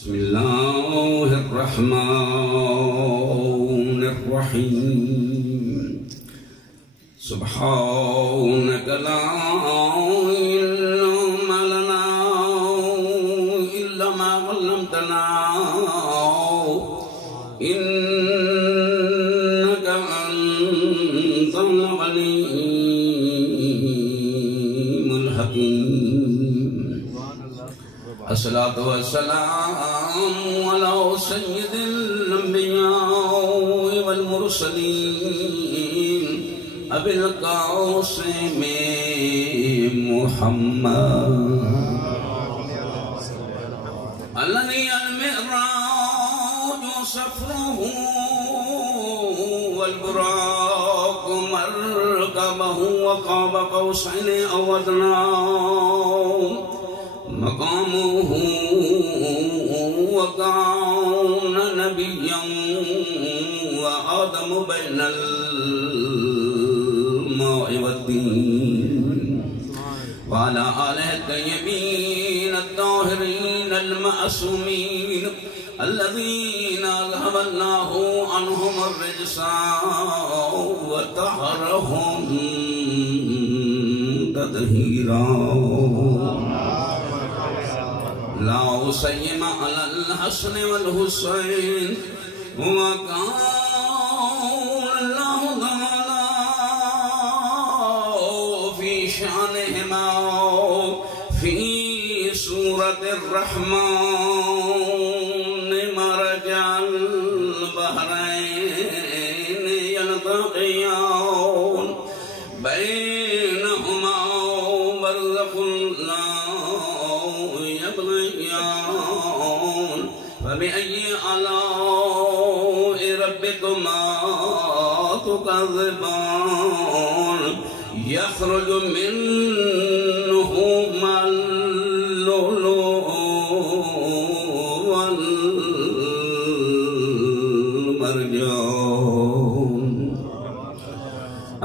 بسم الله الرحمن الرحيم سبحانك لا علم لنا إلا ما علمتنا إنك أنت العليم الحكيم. الصلاة والسلام على سيد الأنبياء والمرسلين أبي القاسم محمد الذي المعراج سفره والبراق مركبه وقاب قوسين أو أدنى مقامه وكان نبيا وآدم بين الماء والدين وعلى آله الطيبين الطاهرين المعصومين الذين أذهب الله عنهم الرجس وطهرهم تطهيرا. لا سيما على الحسن والحسين وقال الله تعالى في شأنهما في سورة الرحمن مرج البحرين يلتقيان بينهما برزخ لا يبغيان فبأي آلاء ربكما تكذبان يخرج منهما اللؤلؤ والمرجان.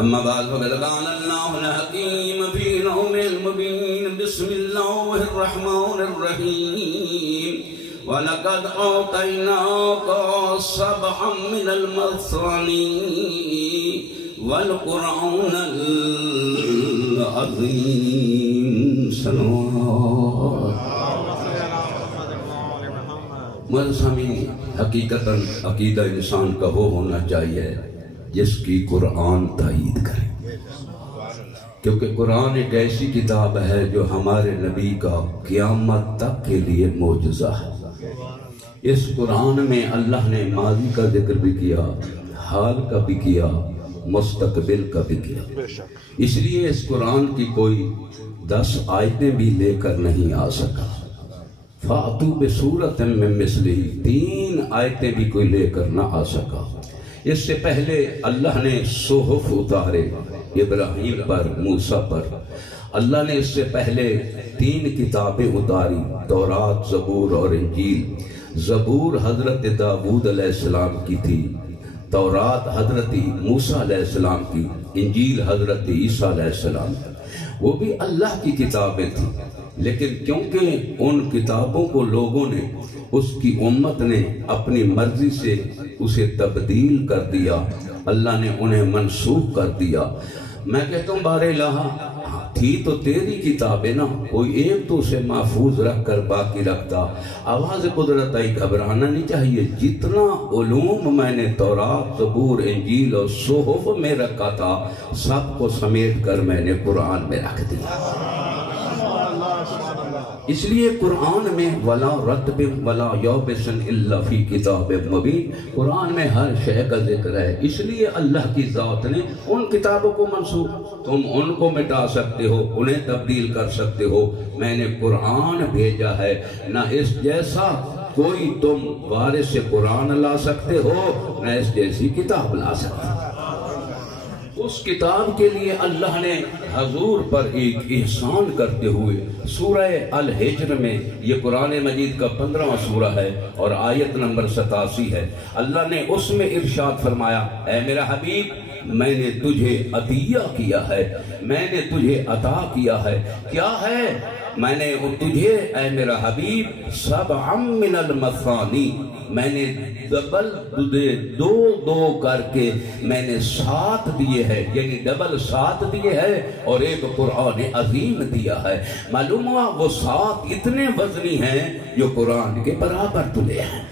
أما بعد فقد قال الله الحكيم في نوم المبين بسم الله الرحمن الرحيم ولقد أعطيناك سبعا من المثاني والقرآن العظيم. صلوات مرسمین حقیقتاً عقیدہ انسان کا وہ ہونا چاہیے جس کی قرآن تائید کرے، کیونکہ قرآن ایک ایسی کتاب ہے جو ہمارے نبی کا قیامت تک کے لیے معجزہ ہے. اس قرآن میں اللہ نے ماضی کا ذکر بھی کیا، حال کا بھی کیا، مستقبل کا بھی کیا. اس لیے اس قرآن کی کوئی 10 آیتیں بھی لے کر نہیں آ سکا. فَأْتُوا بِسُورَةٍ مِّن مِّثْلِهِ 3 آیتیں بھی کوئی لے کر نہ آ سکا. اس سے پہلے اللہ نے صحف اتارے ابراہیم پر، موسیٰ پر. اللہ نے اس سے پہلے 3 کتابیں اتاری، تورات، زبور اور انجیل. زبور حضرت داؤد علیہ السلام کی تھی، تورات حضرت موسیٰ علیہ السلام کی، انجیل حضرت عیسیٰ علیہ السلام کی. وہ بھی اللہ کی کتابیں تھیں، لیکن کیونکہ ان کتابوں کو لوگوں نے، اس کی امت نے اپنی مرضی سے اسے تبدیل کر دیا، اللہ نے انہیں منسوخ کر دیا. میں کہتا ہوں بار الہ تھی تو تیری کتابیں نا، کوئی ایک تو اسے محفوظ رکھ کر باقی رکھتا. آواز قدرت آئی، گھبرانا نہیں چاہیے. جتنا علوم میں نے تورات، زبور، انجیل اور صحف میں رکھا تھا، سب کو سمیٹ کر میں نے قرآن میں رکھ دیا. اس لیے قرآن میں وَلَا رَتْبٍ وَلَا يَوْبِسٍ إِلَّا فِي كِتَابٍ مُبِينٍ، قرآن میں ہر شے کا ذکر ہے. اس لیے اللہ کی ذات نے ان کتابوں کو منسوخ، تم ان کو مٹا سکتے ہو، انہیں تبدیل کر سکتے ہو. میں نے قرآن بھیجا ہے، نہ اس جیسا کوئی تم وارث سے قرآن لا سکتے ہو، نہ اس جیسی کتاب لا سکتے ہو. اس کتاب کے لیے اللہ نے حضور پر ایک احسان کرتے ہوئے سورہ الحجر میں، یہ قرآن مجید کا 15واں سورہ ہے اور آیت نمبر 87 ہے. اللہ نے اس میں ارشاد فرمایا، اے میرا حبیب میں نے تجھے عطیہ کیا ہے، میں نے تجھے عطا کیا ہے۔ کیا ہے؟ میں نے تجھے اے میرا حبیب سبعا من المثانی، میں نے ڈبل تجھے دو دو کر کے میں نے 7 دیے ہیں، یعنی ڈبل 7 دیے ہیں اور ایک قرآن عظیم دیا ہے۔ معلوم ہوا وہ 7 اتنے وزنی ہیں جو قرآن کے برابر تلے ہیں۔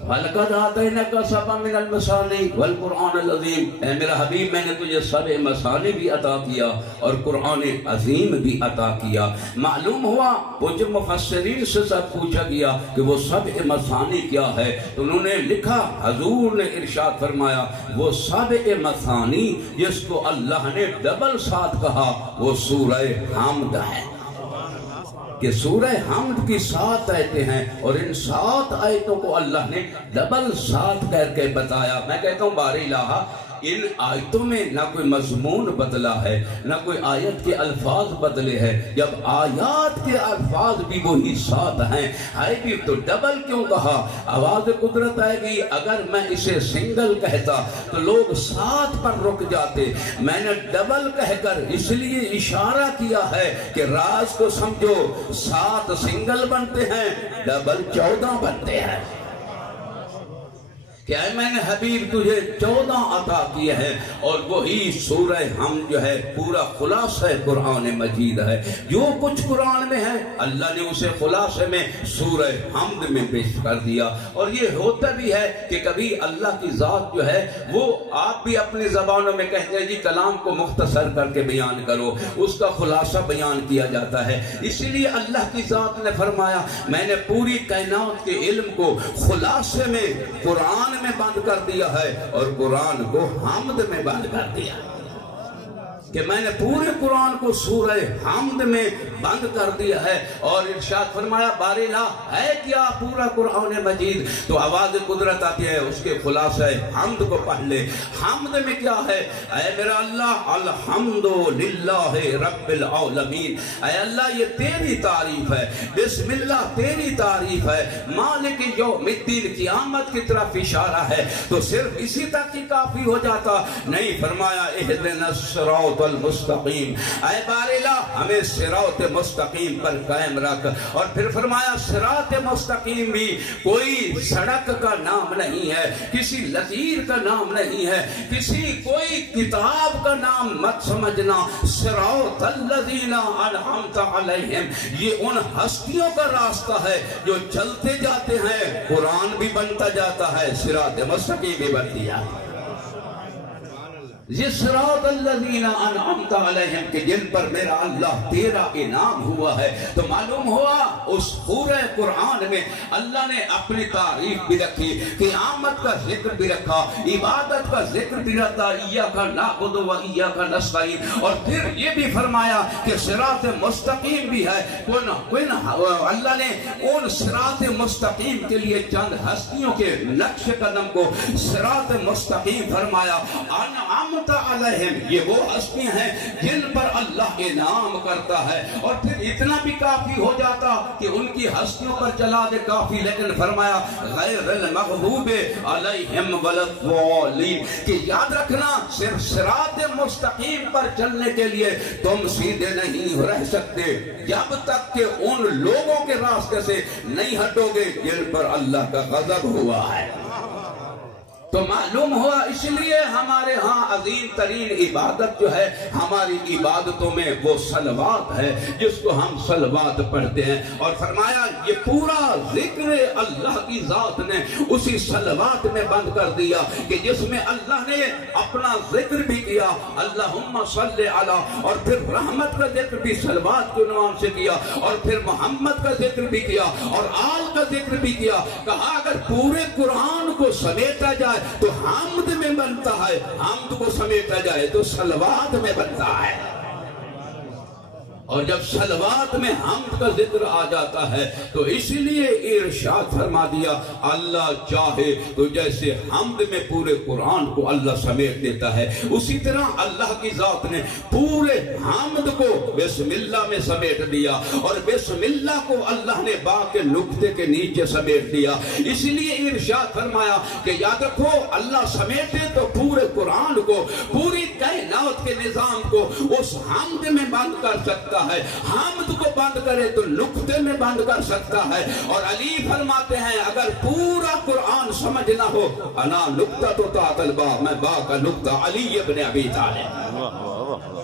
وَلَقَدْ آتَيْنَاكَ سَبْعًا مِنَ الْمَثَانِي وَالْقُرْآنَ الْعَظِيمَ، اے میرا حبیب میں نے تجھے 7 مثانی بھی عطا کیا اور قرآن عظیم بھی عطا کیا۔ معلوم ہوا وہ جب مفسرین سے سب پوچھا گیا کہ وہ 7 مثانی کیا ہے تو انہوں نے لکھا، حضور نے ارشاد فرمایا وہ 7 مثانی جس کو اللہ نے ڈبل 7 کہا وہ سورہ حمد ہے، کہ سورہ حمد کی 7 آیتیں ہیں اور ان 7 آیتوں کو اللہ نے ڈبل 7 کر کے بتایا۔ میں کہتا ہوں باری الہ ان آیتوں میں نہ کوئی مضمون بدلا ہے، نہ کوئی آیت کے الفاظ بدلے ہیں، جب آیات کے الفاظ بھی وہی 7 ہیں، ہے بھی تو ڈبل کیوں کہا؟ آواز قدرت آئے گی، اگر میں اسے سنگل کہتا تو لوگ 7 پر رک جاتے، میں نے ڈبل کہہ کر اس لیے اشارہ کیا ہے کہ راز کو سمجھو، 7 سنگل بنتے ہیں، ڈبل 14 بنتے ہیں۔ کہ اے میں نے حبیب تجھے 14 عطا کیے ہیں اور وہی سورہ حمد جو ہے پورا خلاصہ قرآن مجید ہے۔ جو کچھ قرآن میں ہے اللہ نے اسے خلاصے میں سورہ حمد میں پیش کر دیا۔ اور یہ ہوتا بھی ہے کہ کبھی اللہ کی ذات جو ہے وہ آپ بھی اپنی زبانوں میں کہتے ہیں جی کلام کو مختصر کر کے بیان کرو، اس کا خلاصہ بیان کیا جاتا ہے۔ اسی لیے اللہ کی ذات نے فرمایا میں نے پوری کائنات کے علم کو خلاصے میں قرآن میں بند کر دیا ہے اور قرآن کو حمد میں بند کر دیا، کہ میں نے پورے قرآن کو سورہ حمد میں بند کر دیا ہے۔ اور ارشاد فرمایا باری لا ہے کیا پورا قرآن مجید؟ تو آواز قدرت آتی ہے اس کے خلاصہ حمد کو پڑھ لے۔ حمد میں کیا ہے؟ اے میرا اللہ الحمدللہ رب العالمین، اے اللہ یہ تیری تعریف ہے، بسم اللہ تیری تعریف ہے، مالک یوم الدین قیامت کی طرف اشارہ ہے، تو صرف اسی تک ہی کافی ہو جاتا نہیں۔ فرمایا اہدنا الصراط المستقیم، اے بارلا ہمیں صراط مستقیم پر قائم رکھ۔ اور پھر فرمایا صراط مستقیم بھی کوئی سڑک کا نام نہیں ہے، کسی لکیر کا نام نہیں ہے، کسی کوئی کتاب کا نام مت سمجھنا۔ صراط الذین انعمت علیہم یہ ان ہستیوں کا راستہ ہے جو چلتے جاتے ہیں، قرآن بھی بنتا جاتا ہے، صراط مستقیم بھی بنتی ہے۔ یہ صراط الذین انعمت علیہم کہ جن پر میرا اللہ تیرا انعام ہوا ہے۔ تو معلوم ہوا اس پورے قرآن میں اللہ نے اپنی تعریف بھی رکھی، قیامت کا ذکر بھی رکھا، عبادت کا ذکر بھی رکھا، ایاک نعبد و ایاک نستعین، اور پھر یہ بھی فرمایا کہ صراط مستقیم بھی ہے۔ اللہ نے ان صراط مستقیم کے لیے چند ہستیوں کے نقش قدم کو صراط مستقیم فرمایا۔ انعمت علیہم یہ وہ ہستیاں ہیں جن پر اللہ انعام کرتا ہے، اور پھر اتنا بھی کافی ہو جاتا کہ ان کی ہستیوں پر چلا دے کافی، لیکن فرمایا غیر المغضوب علیہم ولا الضالین، کہ یاد رکھنا صرف صراط مستقیم پر چلنے کے لیے تم سیدھے نہیں رہ سکتے جب تک کہ ان لوگوں کے راستے سے نہیں ہٹو گے جن پر اللہ کا غضب ہوا ہے۔ تو معلوم ہوا اس لیے ہمارے ہاں عظیم ترین عبادت جو ہے ہماری عبادتوں میں وہ صلوات ہے جس کو ہم صلوات پڑھتے ہیں، اور فرمایا یہ پورا ذکر اللہ کی ذات نے اسی صلوات میں بند کر دیا کہ جس میں اللہ نے اپنا ذکر بھی کیا، اللہم صلی علی، اور پھر رحمت کا ذکر بھی صلوات کے عنوان سے کیا، اور پھر محمد کا ذکر بھی کیا اور آل کا ذکر بھی کیا۔ کہا اگر پورے قرآن کو سمیٹا جائے تو حمد میں بنتا ہے، حمد کو سمیٹا جائے تو صلوات میں بنتا ہے۔ اور جب صلوات میں حمد کا ذکر آ جاتا ہے تو اس لیے ارشاد فرما دیا اللہ چاہے تو جیسے حمد میں پورے قرآن کو اللہ سمیٹ دیتا ہے، اسی طرح اللہ کی ذات نے پورے حمد کو بسم اللہ میں سمیٹ دیا، اور بسم اللہ کو اللہ نے با کے نقطے کے نیچے سمیٹ دیا۔ اس لیے ارشاد فرمایا کہ یاد رکھو اللہ سمیٹے تو پورے قرآن کو، پوری کائنات کے نظام کو اس حمد میں بند کر سکتا ہے، حمد کو بند کرے تو نقطے میں بند کر سکتا ہے۔ اور علی فرماتے ہیں اگر پورا قرآن سمجھنا ہو انا نقطہ تو تحت الباء، میں با کا نقطہ علی ابن ابی طالب،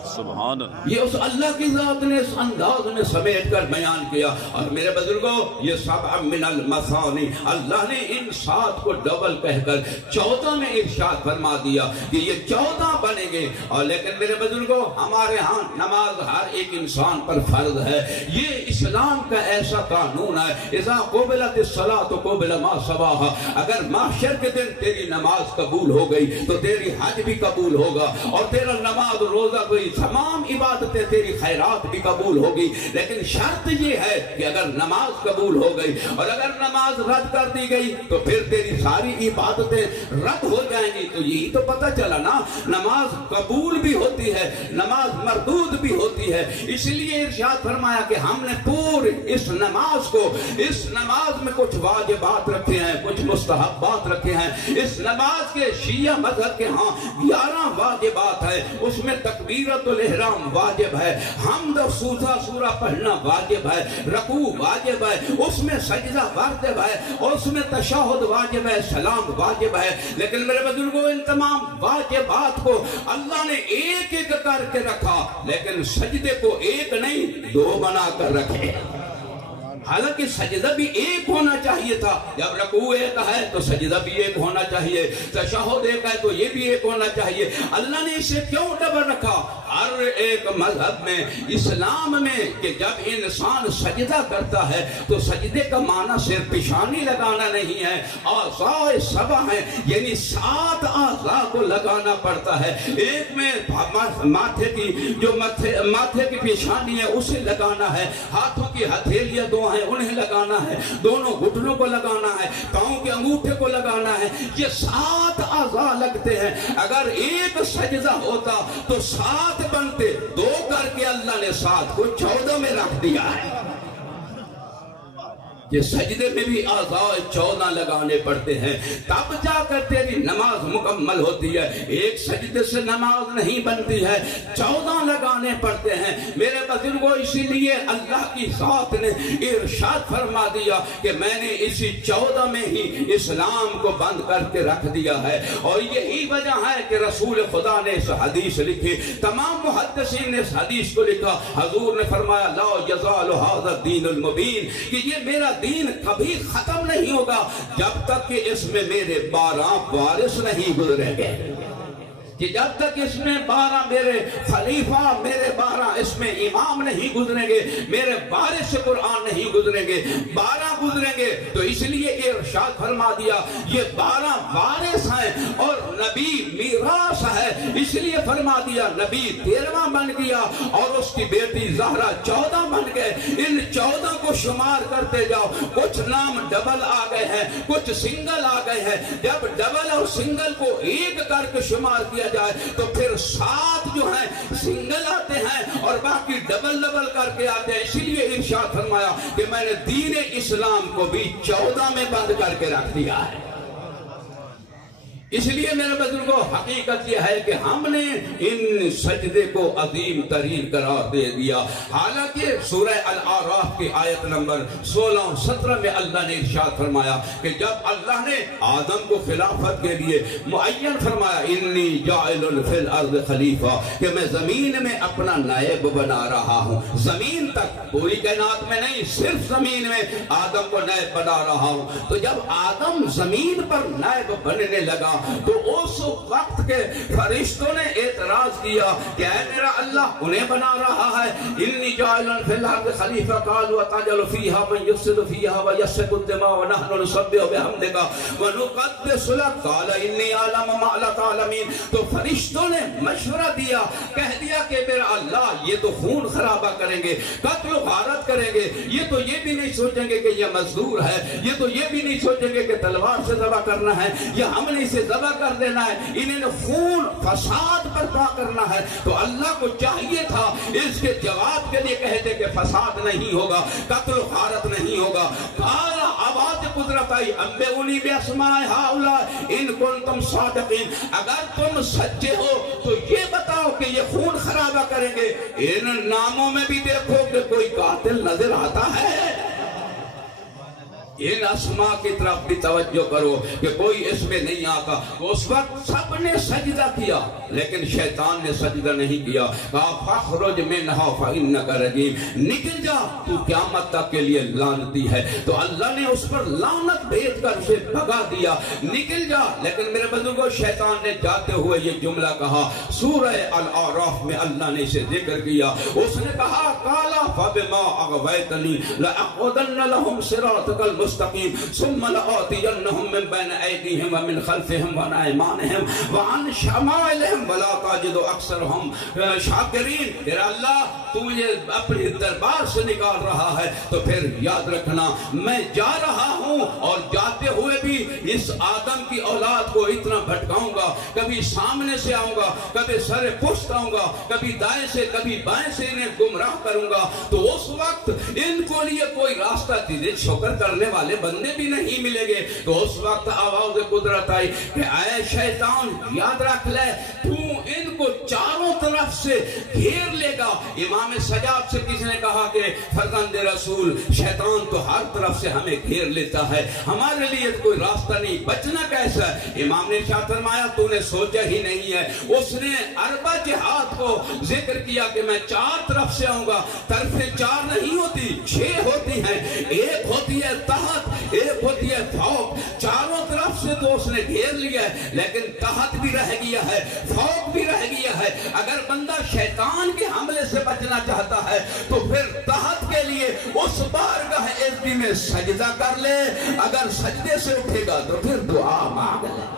سبحان یہ اس اللہ کی ذات نے اس انداز میں سمیٹ کر بیان کیا۔ اور میرے بزرگوں یہ سبع من المثانی، اللہ نے ان 7 کو ڈبل کہہ کر 14 میں ارشاد فرما دیا کہ یہ 14 بنیں گے۔ اور لیکن میرے بزرگوں ہمارے ہاں نماز ہر ایک انسان پر فرض ہے، یہ اسلام کا ایسا قانون ہے اذا قبلت الصلاۃ قبل ما سواها، اگر محشر کے دن تیری نماز قبول ہو گئی تو تیری حج بھی قبول ہوگا، اور تیرا نماز روزہ کوئی تمام عبادتیں تیری خیرات بھی قبول ہوگی۔ لیکن شرط یہ ہے کہ اگر نماز قبول ہو گئی اور اگر نماز رد کر دی گئی تو پھر تیری ساری عبادتیں رد ہو جائیں گی۔ تو یہی تو پتہ چلا نا، نماز قبول بھی ہوتی ہے، نماز مردود بھی ہوتی ہے۔ اس لیے ارشاد فرمایا کہ ہم نے پورے اس نماز کو، اس نماز میں کچھ واجبات رکھے ہیں، کچھ مستحبات رکھے ہیں۔ اس نماز کے شیعہ مذہب کے ہاں 11 واجبات ہیں، اس میں تکبیرۃ الاحرام واجب ہے، حمد و سورہ پڑھنا واجب ہے، رکوع واجب ہے، اس میں سجدہ واجب ہے، اور اس میں تشہد واجب ہے، سلام واجب ہے۔ لیکن میرے بزرگوں ان تمام واجبات کو اللہ نے ایک ایک کر کے رکھا، لیکن سجدے کو ایک نہیں 2 بنا کر رکھے۔ حالانکہ سجدہ بھی ایک ہونا چاہیے تھا، جب رکوع ایک ہے تو سجدہ بھی ایک ہونا چاہیے، تشہد ایک ہے تو یہ بھی ایک ہونا چاہیے۔ اللہ نے اسے کیوں ڈبل رکھا؟ ہر ایک مذہب میں، اسلام میں، کہ جب انسان سجدہ کرتا ہے تو سجدے کا معنی صرف پیشانی لگانا نہیں ہے، اعضاء 7 ہیں، یعنی 7 اعضاء کو لگانا پڑتا ہے۔ ایک میں ماتھے کی پیشانی ہے اسے لگانا ہے، ہاتھوں کی ہتھیلیاں 2 ہیں انہیں لگانا ہے، دونوں گھٹنوں کو لگانا ہے، پاؤں کے انگوٹھے کو لگانا ہے، یہ 7 اعضاء لگتے ہیں۔ اگر ایک سجدہ ہوتا تو 7 بنتے، 2 کر کے اللہ نے 7 کو 14 میں رکھ دیا ہے۔ یہ سجدے میں بھی اعضاء 14 لگانے پڑتے ہیں، تب جا کر تیری نماز مکمل ہوتی ہے۔ ایک سجدے سے نماز نہیں بنتی ہے، 14 لگانے پڑتے ہیں۔ میرے بزرگوں اسی لیے اللہ کی ذات نے ارشاد فرما دیا کہ میں نے اسی 14 میں ہی اسلام کو بند کر کے رکھ دیا ہے۔ اور یہی وجہ ہے کہ رسول خدا نے اس حدیث لکھی، تمام محدثین نے اس حدیث کو لکھا، حضور نے فرمایا لا یزال ھذا الدین المبین، کہ یہ میرا دین کبھی ختم نہیں ہوگا جب تک کہ اس میں میرے 12 وارث نہیں گزریں گے، کہ جب تک اس میں 12 میرے خلیفہ، میرے 12 اس میں امام نہیں گزریں گے، میرے وارث قرآن نہیں گزریں گے، 12 گزریں گے۔ تو اس لیے ارشاد فرما دیا یہ 12 وارث ہیں اور نبی میراث ہے، اس لیے فرما دیا نبی 13واں بن گیا اور اس کی بیٹی زہرا 14 بن گئے۔ ان 14 کو شمار کرتے جاؤ، کچھ نام ڈبل آ گئے ہیں، کچھ سنگل آ گئے ہیں۔ جب ڈبل اور سنگل کو ایک کر کے شمار کیا جائے تو پھر 7 جو ہیں سنگل آتے ہیں اور باقی ڈبل کر کے آتے ہیں۔ اسی لیے ارشاد فرمایا کہ میں نے دین اسلام کو بھی 14 میں بند کر کے رکھ دیا ہے۔ اس لیے میرے بزرگوں حقیقت یہ ہے کہ ہم نے ان سجدے کو عظیم ترین قرار دے دیا۔ حالانکہ سورہ الاعراف کی آیت نمبر 16 و 17 میں اللہ نے ارشاد فرمایا کہ جب اللہ نے آدم کو خلافت کے لیے معین فرمایا انی جاعل فی الارض خلیفہ، کہ میں زمین میں اپنا نائب بنا رہا ہوں، زمین تک، پوری کائنات میں نہیں، صرف زمین میں آدم کو نائب بنا رہا ہوں۔ تو جب آدم زمین پر نائب بننے لگا تو اس وقت کے فرشتوں نے اعتراض کیا کہ اے میرا اللہ انہیں بنا رہا ہے، انی جاعل فی الارض خلیفہ قالوا تجعل فیہا من یفسد فیہا ویسفک الدماء ونحن نسبح بحمدک ونقدس لک قال انی اعلم ما لا تعلمین۔ تو فرشتوں نے مشورہ دیا، کہہ دیا کہ میرا اللہ یہ تو خون خرابہ کریں گے، قتل و غارت کریں گے، یہ تو یہ بھی نہیں سوچیں گے کہ یہ مزدور ہے، یہ تو یہ بھی نہیں سوچیں گے کہ تلوار سے ذبح کرنا ہے یا حملے سے ذبح کر دینا ہے، انہیں نے خون فساد برپا کرنا ہے۔ تو اللہ کو چاہیے تھا اس کے جواب کے لیے کہتے کہ فساد نہیں ہوگا، قتل و غارت نہیں ہوگا۔ کالا آواز قدرت آئی انبئونی باسماء ہؤلاء ان کنتم صادقین، اگر تم سچے ہو تو یہ بتاؤ کہ یہ خون خرابہ کریں گے۔ ان ناموں میں بھی دیکھو کہ کوئی قاتل نظر آتا ہے، ان اسماء کی طرف بھی توجہ کرو کہ کوئی اس میں نہیں آتا۔ تو اس وقت سب نے سجدہ کیا لیکن شیطان نے سجدہ نہیں کیا، کہا فاخرج منہا فانک رجیم، نکل جا تو قیامت تک کے لیے لعنتی ہے۔ تو اللہ نے اس پر لعنت بھیج کر اسے بھگا دیا، نکل جا۔ لیکن میرے بزرگوں شیطان نے جاتے ہوئے یہ جملہ کہا، سورہ الاعراف میں اللہ نے اسے ذکر کیا، اس نے کہا قالا فبما اغویتنی لاقعدن لهم صراطک المستقیم ثم لآتینہم من بین ایدیہم ومن خلفہم وعن ایمانہم وعن شمائلہم ولا تجد اکثرہم شاکرین۔ میرا اللہ تو مجھے اپنے دربار سے نکال رہا ہے تو پھر یاد رکھنا میں جا رہا ہوں، اور جاتے ہوئے بھی اس آدم کی اولاد کو اتنا بھٹکاؤں گا، کبھی سامنے سے آؤں گا، کبھی سر پشت آؤں گا، کبھی دائیں سے کبھی بائیں سے انہیں گمراہ کروں گا۔ تو اس وقت ان کو لیے کوئی راستہ دیدے شکر کرنے والے بندے بھی نہیں ملیں گے۔ تو اس وقت آواز قدرت آئی کہ اے شیطان یاد رکھ لے تو ان کو چاروں طرف سے گھیر لے گا۔ امام سجاد سے کسی نے کہا کہ فرزند رسول شیطان تو ہر طرف سے ہمیں گھیر لیتا ہے، ہمارے لیے کوئی راستہ نہیں، بچنا کیسا ہے؟ امام نے ارشاد فرمایا تو نے سوچا ہی نہیں ہے۔ اس نے اربع جہات کو ذکر کیا کہ میں چار طرف سے آؤں گا، طرفیں چار نہیں ہوتی، 6 ہوتی ہیں، ایک ہوتی ہے تحت، ایک ہوتی ہے فوق، چاروں طرف سے تو اس نے گھیر لیا ہے، لیکن تحت بھی رہ گیا ہے، فوق بھی رہ گیا ہے۔ اگر بندہ شیطان کے حملے سے بچنا چاہتا ہے تو پھر تحت کے لیے اس بارگاہ عزتی میں سجدہ کر لے، اگر سجدے سے اٹھے گا تو پھر دعا مانگ لے۔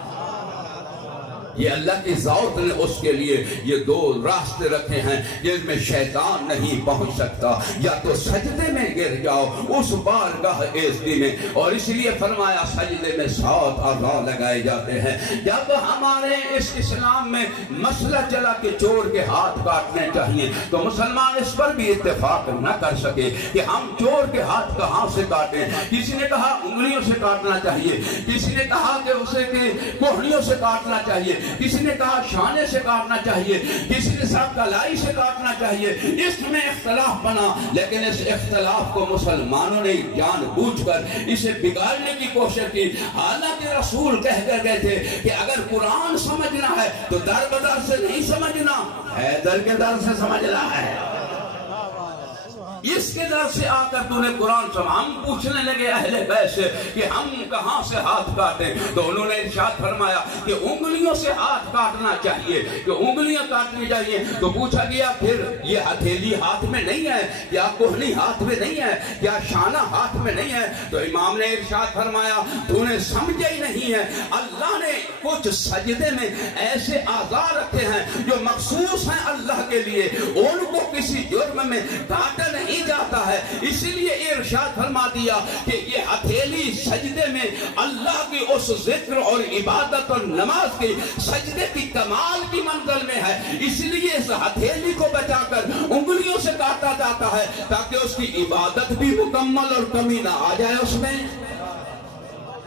یہ اللہ کی ذات نے اس کے لیے یہ 2 راستے رکھے ہیں جن میں شیطان نہیں پہنچ سکتا، یا تو سجدے میں گر جاؤ اس بارگاہ عزتی میں، اور اس لیے فرمایا سجدے میں 7 اعضاء لگائے جاتے ہیں۔ جب ہمارے اس اسلام میں مسئلہ چلا کہ چور کے ہاتھ کاٹنے چاہیے تو مسلمان اس پر بھی اتفاق نہ کر سکے کہ ہم چور کے ہاتھ کہاں سے کاٹیں۔ کسی نے کہا انگلیوں سے کاٹنا چاہیے، کسی نے کہا کہ اسے کوہنیوں سے کاٹنا چاہیے، کسی نے کہا شانے سے کاٹنا چاہیے، کسی نے ساتھ کلائی سے کاٹنا چاہیے۔ اس میں اختلاف بنا، لیکن اس اختلاف کو مسلمانوں نے جان بوجھ کر اسے بگاڑنے کی کوشش کی۔ حالانکہ رسول کہہ کر گئے تھے کہ اگر قرآن سمجھنا ہے تو در بدر سے نہیں سمجھنا، حیدر کے در سے سمجھنا ہے۔ اس کے در سے آ کر تو نے قرآن سمجھا۔ ہم پوچھنے لگے اہل بیت سے کہ ہم کہاں سے ہاتھ کاٹیں، تو انہوں نے ارشاد فرمایا کہ انگلیوں سے ہاتھ کاٹنا چاہیے، کہ انگلیاں کاٹنی چاہیے۔ تو پوچھا گیا پھر یہ ہتھیلی ہاتھ میں نہیں ہے، یا کوہنی ہاتھ میں نہیں ہے، یا شانہ ہاتھ میں نہیں ہے؟ تو امام نے ارشاد فرمایا تو نے سمجھا ہی نہیں ہے، اللہ نے کچھ سجدے میں ایسے اعضاء رکھے ہیں جو مخصوص ہیں اللہ کے لیے، ان کو کسی جرم میں کاٹا نہیں جاتا ہے۔ اسی لیے ارشاد فرما دیا کہ یہ ہتھیلی سجدے میں اللہ کی اس ذکر اور عبادت اور نماز کی سجدے کی کمال کی منزل میں ہے، اس لیے اس ہتھیلی کو بچا کر انگلیوں سے کاٹا جاتا ہے تاکہ اس کی عبادت بھی مکمل اور کمی نہ آ جائے اس میں۔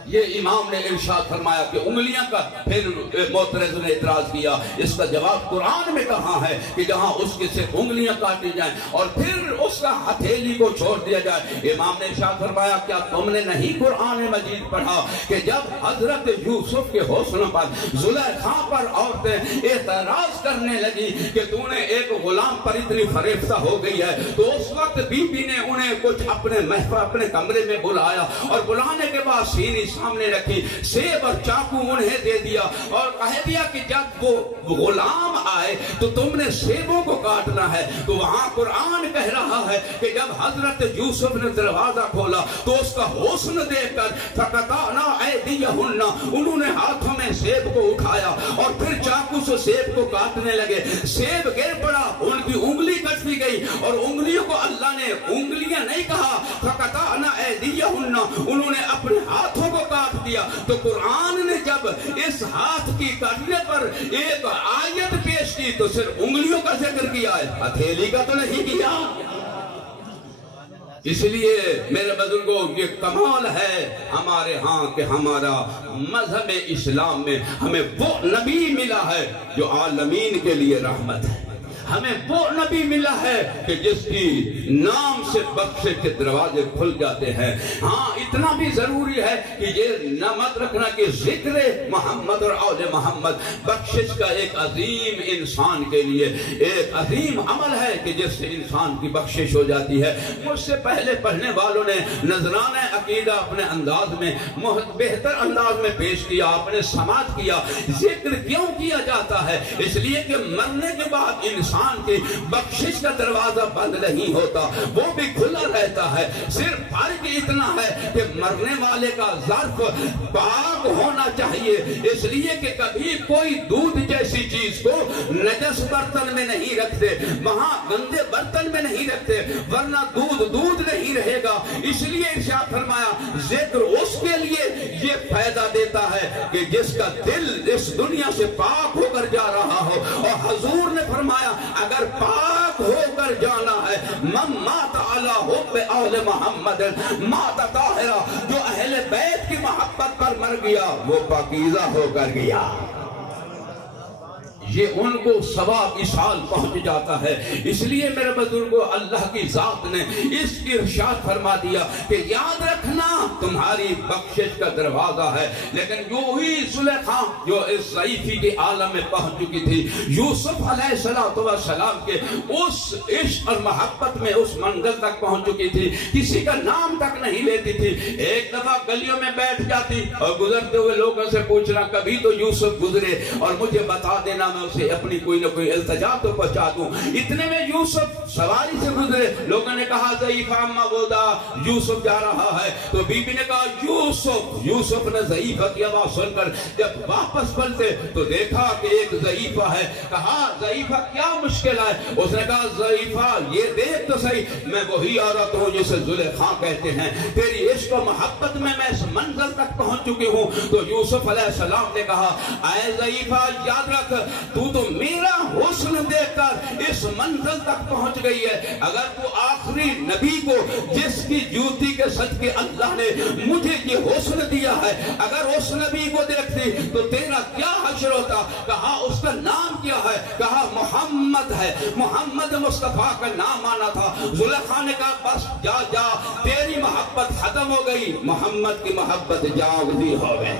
یہ امام نے ارشاد فرمایا کہ انگلیاں کا، پھر معترض نے اعتراض کیا اس کا جواب قرآن میں کہاں ہے کہ جہاں اس کے صرف انگلیاں کاٹی جائیں اور پھر اس کا ہتھیلی کو چھوڑ دیا جائے۔ امام نے ارشاد فرمایا کیا تم نے نہیں قرآن مجید پڑھا کہ جب حضرت یوسف کے حسن پر، زلیخا پر عورتیں اعتراض کرنے لگی کہ تو نے ایک غلام پر اتنی فریفتہ ہو گئی ہے، تو اس وقت بی بی نے انہیں کچھ اپنے محفل اپنے کمرے میں بلایا اور بلانے کے بعد سینی سامنے رکھی، سیب اور چاقو انہیں دے دیا اور کہہ دیا کہ جب وہ غلام آئے تو تم نے سیبوں کو کاٹنا ہے۔ تو وہاں قرآن کہہ رہا ہے کہ جب حضرت یوسف نے دروازہ کھولا تو اس کا حسن دیکھ کر فَقَطَعْنَا أَيْدِيَهُنَّ، انہوں نے ہاتھوں میں سیب کو اٹھایا اور پھر چاقو سے سیب کو کاٹنے لگے۔ سیب گر پڑا، ان کی انگلی کٹ بھی گئی اور انگلیوں کو اللہ نے انگلیاں نہیں کہا، فَقَطَعْنَا أَيْدِيَهُنَّ، انہوں نے اپنے ہاتھوں کو کاٹ دیا۔ تو قرآن نے جب اس ہاتھ کی کٹنے پر ایک آیت پیش کی تو صرف انگلیوں کا ذکر کیا ہے، ہتھیلی کا تو نہیں کیا۔ اس لیے میرے بزرگوں یہ کمال ہے ہمارے ہاں کہ ہمارا مذہب اسلام میں ہمیں وہ نبی ملا ہے جو عالمین کے لیے رحمت ہے، ہمیں وہ نبی ملا ہے کہ جس کی نام سے بخشش کے دروازے کھل جاتے ہیں۔ ہاں اتنا بھی ضروری ہے کہ یہ نہ مت رکھنا کہ ذکر محمد اور آل محمد بخشش کا ایک عظیم انسان کے لیے ایک عظیم عمل ہے کہ جس سے انسان کی بخشش ہو جاتی ہے۔ مجھ سے پہلے پڑھنے والوں نے نذرانہ عقیدہ اپنے انداز میں بہتر انداز میں پیش کیا، آپ نے سماعت کیا۔ ذکر کیوں کیا جاتا ہے؟ اس لیے کہ مرنے کے بعد انسان کی بخشش کا دروازہ بند نہیں ہوتا، وہ بھی کھلا رہتا ہے۔ صرف فرق اتنا ہے کہ مرنے والے کا ظرف پاک ہونا چاہیے، اس لیے کہ کبھی کوئی دودھ جیسی چیز کو نجس برتن میں نہیں رکھتے، وہاں گندے برتن میں نہیں رکھتے، ورنہ دودھ نہیں رہے گا۔ اس لیے ارشاد فرمایا ذکر اس کے لیے یہ فائدہ دیتا ہے کہ جس کا دل اس دنیا سے پاک ہو کر جا رہا ہو۔ اور حضور نے فرمایا اگر پاک ہو کر جانا ہے، من مات علی حب آل محمد مات طاہرا، جو اہل بیت کی محبت پر مر گیا وہ پاکیزہ ہو کر گیا۔ یہ ان کو ثواب اسال پہنچ جاتا ہے۔ اس لیے میرے بزرگوں اللہ کی ذات نے اس ارشاد فرما دیا کہ یاد رکھنا تمہاری بخشش کا دروازہ ہے۔ لیکن جو ہی زلیخا جو اس ضعیفی کے عالم میں پہنچ چکی تھی، یوسف علیہ السلام کے اس عشق اور محبت میں اس منزل تک پہنچ چکی تھی، کسی کا نام تک نہیں لیتی تھی۔ ایک دفعہ گلیوں میں بیٹھ جاتی اور گزرتے ہوئے لوگوں سے پوچھنا کبھی تو یوسف گزرے اور مجھے بتا دینا، میں اسے اپنی کوئی نہ کوئی التجا تو پہنچا دوں۔ اتنے میں یوسف سواری سے گزرے، لوگوں نے کہا ضعیفہ اما گودا یوسف جا رہا ہے، تو بی بی نے کہا یوسف نے ضعیفہ کی آواز سن کر جب واپس پلٹے تو دیکھا کہ ایک ضعیفہ ہے۔ کہا ضعیفہ کیا مشکل ہے؟ اس نے کہا ضعیفہ یہ دیکھ تو صحیح، میں وہی عورت ہوں جسے زلیخا کہتے ہیں، تیری عشق و محبت میں اس منزل تک پہنچ چکی ہوں۔ تو یوسف علیہ السلام نے کہا اے ضعیفہ یاد رکھ تو میرا حسن دیکھ کر اس منزل تک پہنچ گئی ہے، اگر تو آخری نبی کو جس کی جوتی کے صدقے اللہ نے مجھے یہ حسن دیا ہے، اگر اس نبی کو دیکھتی تو تیرا کیا حشر ہوتا؟ کہا اس کا نام کیا ہے؟ کہا محمد ہے، محمد مصطفیٰ کا نام آنا تھا۔ زلیخا نے کہا بس جا تیری محبت ختم ہو گئی، محمد کی محبت جاگتی ہو گئی۔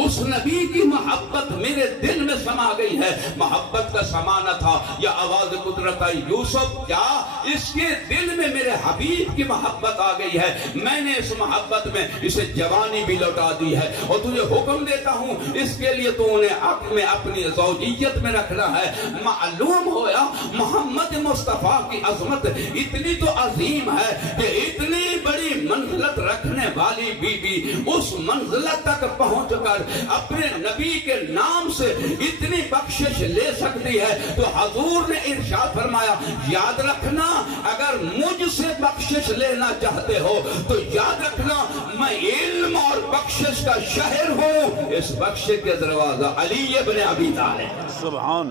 اس نبی کی محبت میرے دل میں سما گئی ہے۔ محبت کا سمانا تھا یا آواز قدرت آئی یوسف کیا اس کے دل میں میرے حبیب کی محبت آ گئی ہے، میں نے اس محبت میں اسے جوانی بھی لوٹا دی ہے اور تجھے حکم دیتا ہوں اس کے لیے تو انہیں عقل میں اپنی زوجیت میں رکھنا ہے۔ معلوم ہویا محمد مصطفیٰ کی عظمت اتنی تو عظیم ہے کہ اتنی بڑی منزلت رکھنے والی بی بی اس منزلت تک پہنچ کر اپنے نبی کے نام سے اتنی بخشش لے سکتی ہے۔ تو حضور نے ارشاد فرمایا یاد رکھنا اگر مجھ سے بخشش لینا چاہتے ہو تو یاد رکھنا میں علم اور بخشش کا شہر ہوں۔ اس بخشش کے دروازہ علی ابن ابی طالب، سبحان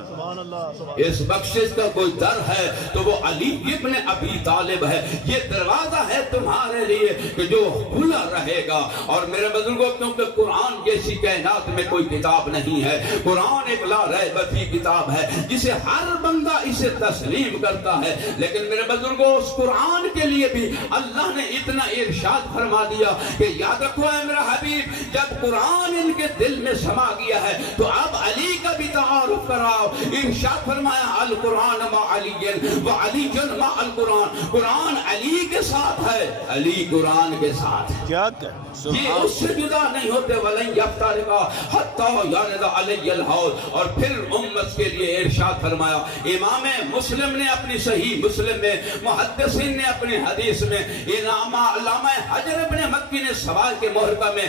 اس بخشش کا کوئی در ہے تو وہ علی ابن ابی طالب ہے۔ یہ دروازہ ہے تمہارے لیے کہ جو کھلا رہے گا۔ اور میرے بزرگوں کیونکہ قرآن جیسی کائنات میں کوئی کتاب نہیں ہے، قرآن ایک لا ریب فیہ کتاب ہے جسے ہر بندہ اسے تسلیم کرتا ہے۔ لیکن میرے بزرگوں اس قرآن کے لیے بھی اللہ نے اتنا ارشاد فرما دیا کہ یاد رکھو اے میرا حبیب جب قرآن ان کے دل میں سما گیا ہے تو اب علی کا بھی تعارف کراؤ. ارشاد فرمایا القرآن مع علی و علی مع القرآن. قرآن علی کے ساتھ ہے، علی قرآن کے ساتھ. کیا یہ اس سے جدا نہیں ہوتے. وَلَن يَفْتَرِقَا حَتَّى يَرِدَ عَلَيَّ الْحَوْض. اور پھر امت کے لیے ارشاد فرمایا. امام مسلم نے اپنی صحیح مسلم میں، محدثین نے اپنے حدیث میں، علامہ حجر ابن مکی نے سوال کے محرقہ میں،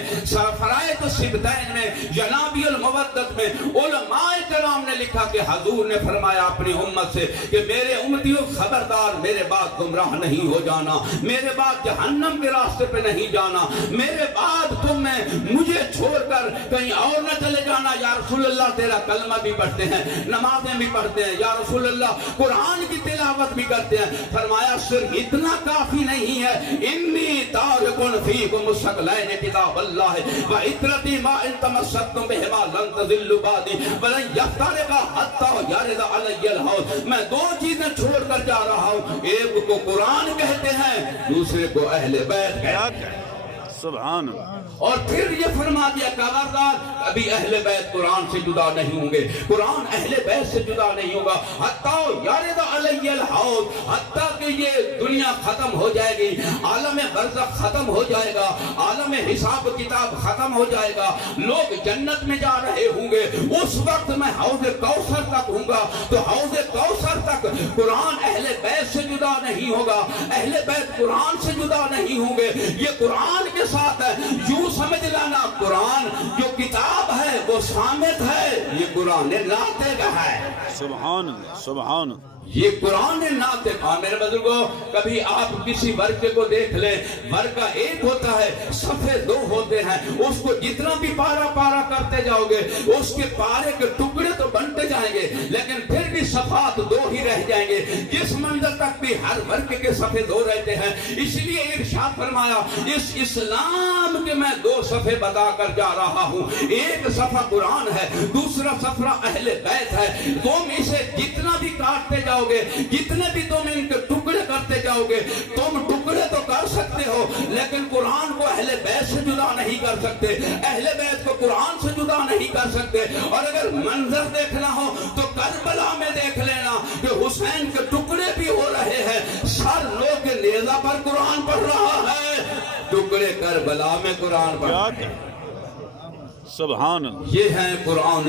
فرائض السبتین میں، جنابی المودت میں، علماء کرام نے لکھا کہ حضور نے فرمایا اپنی امت سے کہ میرے امتیوں خبردار، میرے بعد گمراہ نہیں ہو جانا، میرے بعد جہنم کے راستے پہ نہیں جانا، میرے بعد تم نے مجھے چھوڑ کر کہیں اور نہ چلے جانا. یا رسول اللہ تیرا کلمہ بھی پڑھتے ہیں، نمازیں بھی پڑھتے ہیں، یا رسول اللہ قرآن کی تلاوت بھی کرتے ہیں. فرمایا صرف اتنا کافی نہیں ہے. انی تارکن فیکم الثقلین کتاب اللہ و عطرتی ما ان تمسکتم بہما لن تضلوا بعدی ولن یفترقا حتی یرد علی الحوض. میں دو چیزیں چھوڑ کر جا رہا ہوں، ایک کو قرآن کہتے ہیں، دوسرے کو اہل بیت کہتے ہیں. سبحان اللہ. اور پھر یہ فرما دیا خبردار ابھی اہل بیت قرآن سے جدا نہیں ہوں گے، قرآن اہل بیت سے جدا نہیں ہوگا. حتی یرد علی الحوض، حتی کہ یہ دنیا ختم ہو جائے گی، عالم برزخ ختم ہو جائے گا، عالم حساب کتاب ختم ہو جائے گا، لوگ جنت میں جا رہے ہوں گے، اس وقت میں حوض کوثر تک ہوں گا. تو حوض کوثر تک قرآن اہل بیت سے جدا نہیں ہوگا، اہل بیت قرآن سے جدا نہیں ہوں گے. یہ قرآن کے ساتھ ہے. یوں سمجھ لانا قرآن جو کتاب ہے وہ صامت ہے، یہ قرآن ناطق ہے. سبحان اللہ سبحان اللہ. یہ قرآن ناطق. میرے بزرگوں کبھی آپ کسی ورقے کو دیکھ لیں، ورقہ ایک ہوتا ہے، صفحے دو ہوتے ہیں، اس کو جتنا بھی پارا پارا کرتے جاؤ گے اس کے پارے کے ٹکڑے تو بنتے جائیں گے لیکن پھر بھی صفحات دو ہی رہ جائیں گے. جس منزل تک بھی ہر ورقے کے صفحے دو رہتے ہیں. اس لیے ارشاد فرمایا اس اسلام کے میں دو صفحے بتا کر جا رہا ہوں. ایک صفحہ قرآن ہے، دوسرا صفحہ اہل بیت ہے. تم اسے جتنا بھی کاٹتے جاؤ گے، جتنے بھی تم ان کے ٹکڑے کرتے جاؤ گے، تم ٹکڑے تو کر سکتے ہو لیکن قرآن کو اہل بیت سے جدا نہیں کر سکتے، اہل بیت کو قرآن سے جدا نہیں کر سکتے. اور اگر منظر دیکھنا ہو تو کربلا میں دیکھ لینا کہ حسین کے ٹکڑے بھی ہو رہے ہیں، سر لو کے نیزہ پر قرآن پڑھ رہا ہے، ٹکڑے کربلا میں قرآن پڑھ رہا ہے. سبحان اللہ. یہ ہے قرآن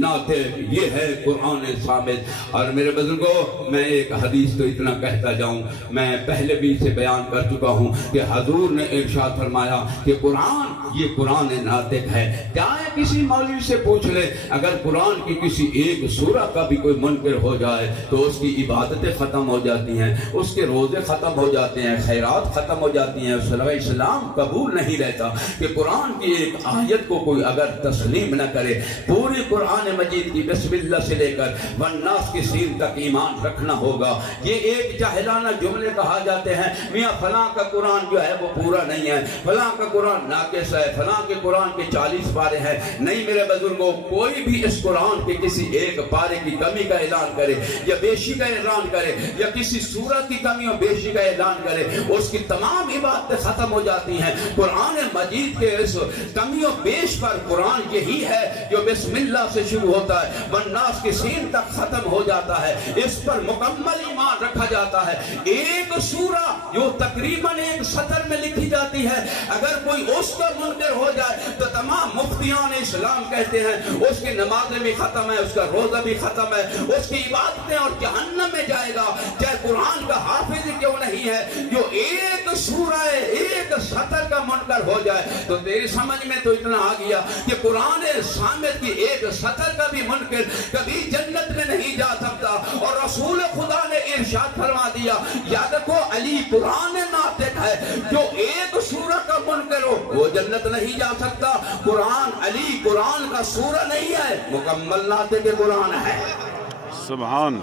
ناطق، یہ ہے قرآن صامت. اور میرے بزرگوں میں ایک حدیث تو اتنا کہتا جاؤں، میں پہلے بھی اسے بیان کر چکا ہوں کہ حضور نے ارشاد فرمایا کہ قرآن یہ قرآن ناطق ہے. چاہے کسی مولوی سے پوچھ لے، اگر قرآن کی کسی ایک سورہ کا بھی کوئی منکر ہو جائے تو اس کی عبادتیں ختم ہو جاتی ہیں، اس کے روزے ختم ہو جاتے ہیں، خیرات ختم ہو جاتی ہیں. صلوہ اسلام قبول نہیں رہتا کہ قرآن کی ایک آیت کو کوئی اگر تسلیم نہ کرے. پوری قرآن مجید کی بسم اللہ سے لے کر والناس کی سین تک ایمان رکھنا ہوگا. یہ ایک جاہلانہ جملے کہا جاتے ہیں، میاں فلاں کا قرآن جو ہے وہ پورا نہیں ہے، فلاں کا قرآن ناقص ہے، فلاں کے قرآن کے 40 پارے ہیں. نہیں میرے بزرگوں، کوئی بھی اس قرآن کے کسی ایک پارے کی کمی کا اعلان کرے یا بیشی کا اعلان کرے یا کسی سورہ کی کمی اور بیشی کا اعلان کرے، اس کی تمام عبادتیں ختم ہو جاتی ہیں. قرآن مجید کے اس کمی و بیش پر قرآن یہی ہے جو بسم اللہ سے شروع ہوتا ہے والناس کی سین تک ختم ہو جاتا ہے، اس پر مکمل ایمان رکھا جاتا ہے. ایک سورہ جو تقریباً ایک سطر میں لکھی جاتی ہے، اگر کوئی اس کا منکر ہو جائے تو تمام مفتیان اسلام کہتے ہیں اس کی نمازیں بھی ختم ہے، اس کا روزہ بھی ختم ہے، اس کی عبادتیں اور جہنم میں جائے گا، چاہے قرآن کا حافظ کیوں نہیں ہے. جو ایک سورہ ایک سطر کا منکر ہو جائے تو تیری سمجھ میں تو اتنا آ گیا کہ قرآن صامت کی ایک سطر کا بھی منکر کبھی جنت میں نہیں جا سکتا. اور رسول خدا نے ارشاد فرما دیا، یاد رکھو علی قرآن ناطق ہے، جو ایک سورہ کا منکر ہو وہ جنت نہیں جا سکتا. قرآن علی قرآن کا سورہ نہیں ہے، مکمل ناطق قرآن ہے. سبحان.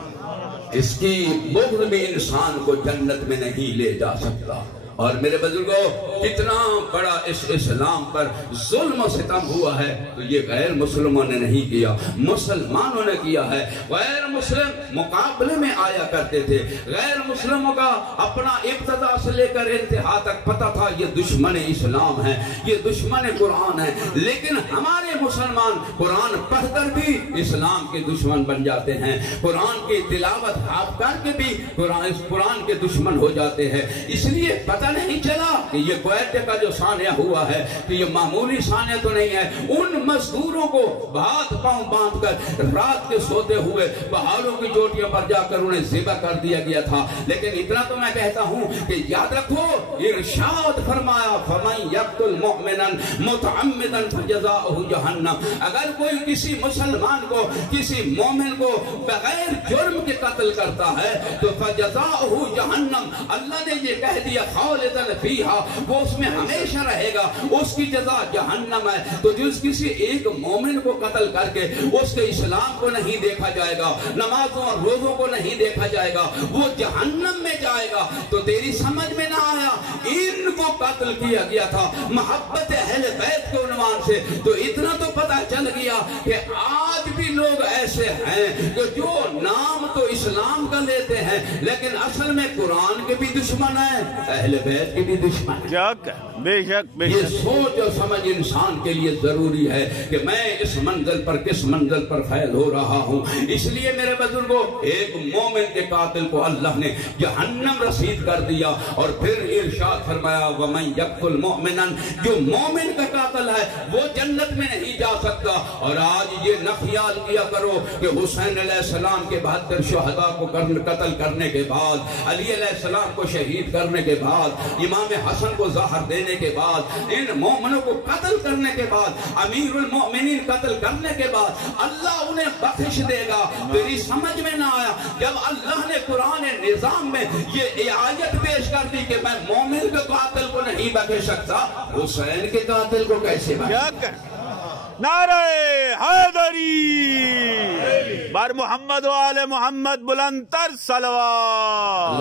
اس کی بغض بھی انسان کو جنت میں نہیں لے جا سکتا. اور میرے بزرگوں کتنا بڑا اس اسلام پر ظلم و ستم ہوا ہے تو یہ غیر مسلموں نے نہیں کیا، مسلمانوں نے کیا ہے۔ غیر مسلم مقابلے میں آیا کرتے تھے، غیر مسلموں کا اپنا ابتدا سے لے کر انتہا تک پتہ تھا یہ دشمن اسلام ہے، یہ دشمن قرآن ہے، لیکن ہمارے مسلمان قرآن پڑھ کر بھی اسلام کے دشمن بن جاتے ہیں، قرآن کی تلاوت آپ کر کے بھی قرآن کے دشمن ہو جاتے ہیں۔ اس لیے پتہ نہیں چلا کہ یہ کویت کا جو سانحہ ہوا ہے کہ یہ معمولی سانحہ تو نہیں ہے۔ ان مزدوروں کو ہاتھ پاؤں باندھ کر رات کے سوتے ہوئے پہاڑوں کی چوٹیوں پر جا کر انہیں ذبح کر دیا گیا تھا، لیکن اتنا تو میں کہتا ہوں کہ یاد رکھو ارشاد فرمایا فَمَن يَقْتُلْ مُؤْمِنًا مُتَعَمِّدًا فَجَزَاؤُهُ جَهَنَّمُ، اگر کوئی کسی مسلمان کو کسی مومن کو بغیر جرم کے قتل کرتا ہے تو فَجَزَاؤُهُ جَهَنَّمُ، اللہ نے یہ کہہ دیا خالداً فیہا، وہ اس میں ہمیشہ رہے گا، اس کی جزا جہنم ہے۔ تو جس کسی ایک مومن کو قتل کر کے اس کے اسلام کو نہیں دیکھا جائے گا، نمازوں اور روزوں کو نہیں دیکھا جائے گا، وہ جہنم میں جائے گا۔ تو تیری سمجھ میں نہ آیا ان کو قتل کیا گیا تھا محبت اہل بیت کے عنوان سے، تو اتنا تو پتہ چل گیا کہ آج بھی لوگ ایسے ہیں کہ جو نام تو اسلام کا لیتے ہیں لیکن اصل میں قرآن کے بھی دشمن ہیں، اہل بیت کے بھی دشمن ہیں۔ کیا بے شک بے یہ شک سوچ اور سمجھ انسان کے لیے ضروری ہے کہ میں اس منزل پر کس منزل پر فیل ہو رہا ہوں۔ اس لیے میرے بزرگوں ایک مومن کے قاتل کو اللہ نے جہنم رسید کر دیا، اور پھر ارشاد فرمایا وَمَن يَقْتُلْ مُؤْمِنًا، جو مومن کا قاتل ہے وہ جنت میں نہیں جا سکتا۔ اور آج یہ نہ خیال کیا کرو کہ حسین علیہ السلام کے 72 شہداء کو قتل کرنے کے بعد، علی علیہ السلام کو شہید کرنے کے بعد، امام حسن کو زہر دینے کے بعد، ان مومنوں کو قتل کرنے کے بعد، امیر المؤمنین قتل کرنے کے بعد اللہ انہیں بخش دے گا۔ تیری سمجھ میں نہ آیا جب اللہ نے قرآن نظام میں یہ آیت پیش کر دی کہ میں مومن کے قاتل کو نہیں بخش سکتا، حسین کے قاتل کو کیسے بخش؟ کیا کہ نعرہ حیدری بر محمد و آل محمد بلند تر صلوات۔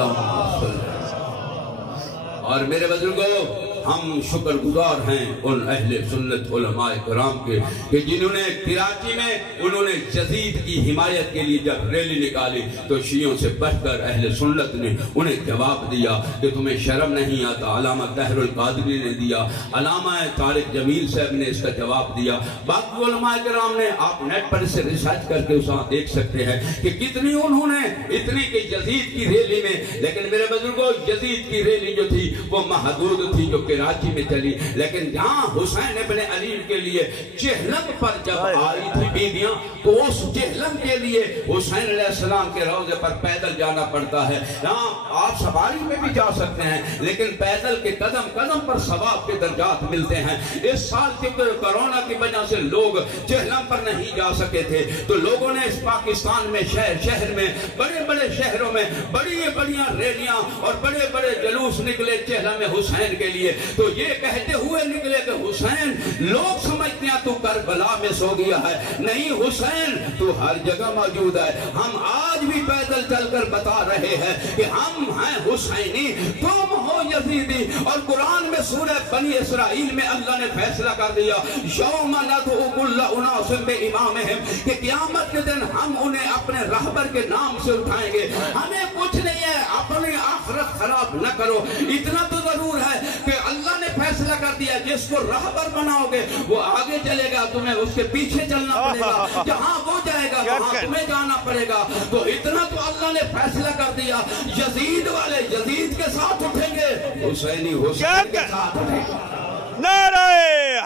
اور میرے بزرگوں ہم شکر گزار ہیں ان اہل سنت علماء کرام کے کہ جنہوں نے کراچی میں انہوں نے یزید کی حمایت کے لیے جب ریلی نکالی تو شیعوں سے بچ کر اہل سنت نے انہیں جواب دیا کہ تمہیں شرم نہیں آتا۔ علامہ طاہر القادری نے دیا، علامہ طارق جمیل صاحب نے اس کا جواب دیا، باقی علماء کرام نے، آپ نیٹ پر اسے ریسرچ کر کے اسے دیکھ سکتے ہیں کہ کتنی انہوں نے اتنی کہ یزید کی ریلی میں، لیکن میرے بزرگوں یزید کی ریلی جو تھی وہ محدود تھی جو کراچی میں چلی، لیکن جہاں حسین ابن علی کے لیے چہلم پر جب آئی تھی بیویاں تو اس چہلم کے لیے حسین علیہ السلام کے روضے پر پیدل جانا پڑتا ہے۔ جہاں آپ سواری میں بھی جا سکتے ہیں لیکن پیدل کے قدم قدم پر ثواب کے درجات ملتے ہیں۔ اس سال کے کرونا کی وجہ سے لوگ چہلم پر نہیں جا سکے تھے تو لوگوں نے اس پاکستان میں شہر میں بڑے بڑے شہروں میں بڑی بڑیاں ریلیاں اور بڑے بڑے جلوس نکلے چہلم حسین کے لیے، تو یہ کہتے ہوئے نکلے کہ حسین، لوگ سمجھتے ہیں تو کربلا میں سو گیا ہے، نہیں حسین تو ہر جگہ موجود ہے۔ ہم آج بھی پیدل چل کر بتا رہے ہیں کہ ہم ہیں حسینی، تم ہو یزیدی، اور قرآن میں سورہ بنی اسرائیل میں اللہ نے فیصلہ کر دیا یوم ندعو کل اناس بامامہم کہ قیامت کے دن ہم انہیں اپنے رہبر کے نام سے اٹھائیں گے۔ ہمیں کچھ نہیں ہے، اپنی آخرت خراب نہ کرو۔ اتنا تو ضرور ہے کہ اللہ نے فیصلہ کر دیا جس کو رہبر بناؤ گے وہ آگے چلے گا، تمہیں اس کے پیچھے چلنا پڑے گا، جہاں وہ جائے گا وہاں تمہیں جانا پڑے گا۔ تو اتنا تو اللہ نے فیصلہ کر دیا، یزید والے یزید کے ساتھ اٹھیں گے، حسینی حسین کے ساتھ اٹھیں گے۔ نعرہ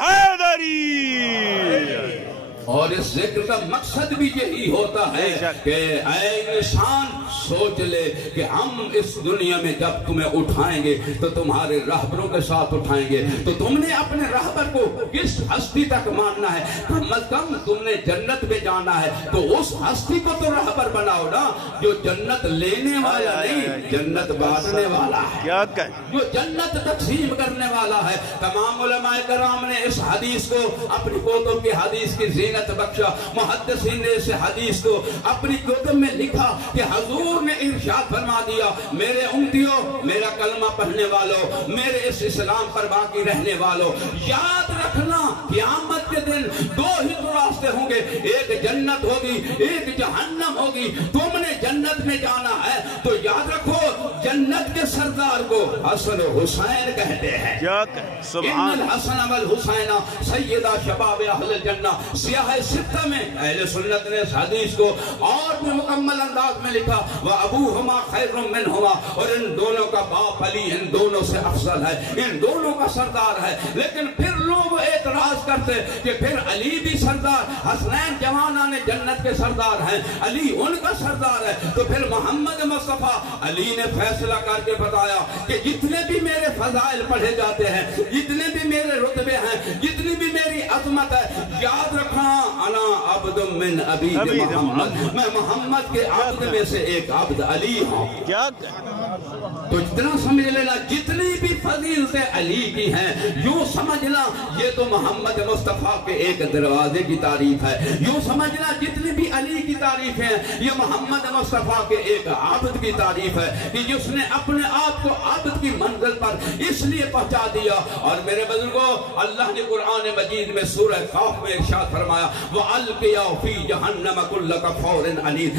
حیدری۔ اور اس ذکر کا مقصد بھی یہی ہوتا ہے کہ اے انسان سوچ لے کہ ہم اس دنیا میں جب تمہیں اٹھائیں گے تو تمہارے رہبروں کے ساتھ اٹھائیں گے، تو تم نے اپنے رہبر کو کس ہستی تک ماننا ہے؟ کم از کم تم نے جنت میں جانا ہے تو اس ہستی کو تو رہبر بناؤ نا جو جنت لینے والا نہیں، جنت بانٹنے والا ہے، جو جنت تقسیم کرنے والا ہے۔ تمام علماء کرام نے اس حدیث کو اپنی کتب کی حدیث کی زینت بخشا، محدثین نے اس حدیث کو اپنی کتب میں لکھا کہ حضور حضور نے ارشاد فرما دیا میرے امتیوں، میرا کلمہ پڑھنے والوں، میرے اس اسلام پر باقی رہنے والوں، یاد رکھنا قیامت کے دن دو ہی تو راستے ہوں گے، ایک جنت ہوگی ایک جہنم ہوگی۔ تم نے جنت میں جانا ہے تو یاد رکھو جنت کے سردار کو حسن و حسین کہتے ہیں۔ ان الحسن والحسین سیدہ شباب اہل الجنہ۔ سیاہ ستہ میں اہل سنت نے اس حدیث کو اور بھی مکمل انداز میں لکھا وَأَبُوهُمَا خَيْرٌ مِّنْهُمَا، اور ان دونوں کا باپ علی ان دونوں سے افضل ہے، ان دونوں کا سردار ہے۔ لیکن پھر لوگ اعتراض کرتے کہ پھر علی بھی سردار، حسنین جوانان جنت کے سردار ہیں، علی ان کا سردار ہے، تو پھر محمد مصطفیٰ علی نے فیصلہ کر کے بتایا کہ جتنے بھی میرے فضائل پڑھے جاتے ہیں، جتنے بھی میرے رتبے ہیں، جتنی بھی میری عظمت ہے، یاد رکھنا انا عبد من عبید محمد، میں محمد کے عبد میں سے ایک عبد علی ہوں۔ تو اتنا سمجھ لینا جتنی بھی فضیلتیں علی کی ہیں یوں سمجھنا یہ تو محمد مصطفیٰ کے ایک دروازے کی تعریف ہے، یوں سمجھنا جتنی بھی علی کی تعریفیں ہیں یہ محمد مصطفیٰ کے ایک عبد کی تعریف ہے کہ جس نے اپنے آپ کو عبد کی منزل پر اس لیے پہنچا دیا۔ اور میرے بزرگوں اللہ نے قرآن مجید میں سورہ قاف میں ارشاد فرمایا وَأَلْقِيَا فِي جَهَنَّمَ كُلَّ كَفَّارٍ عَنِيدٍ۔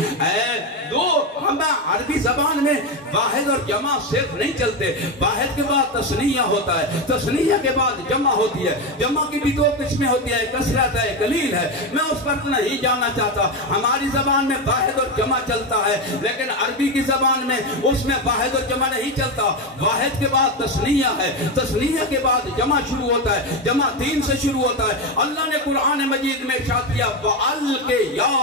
دو ہمیں عربی زبان میں واحد اور جمع صرف نہیں چلتے، واحد کے بعد تثنیہ ہوتا ہے، تثنیہ کے بعد جمع ہوتی ہے، جمع کی بھی دو قسمیں ہوتی ہیں، کثرت ہے قلیل ہے، میں اس پر نہیں جانا چاہتا۔ ہماری زبان میں واحد اور جمع چلتا ہے لیکن عربی کی زبان میں اس میں واحد اور جمع نہیں چلتا، واحد کے بعد تثنیہ ہے، تثنیہ کے بعد جمع شروع ہوتا ہے، جمع تین سے شروع ہوتا ہے۔ اللہ نے قرآن مجید میں ارشاد کیا وَأَلْقِيَا،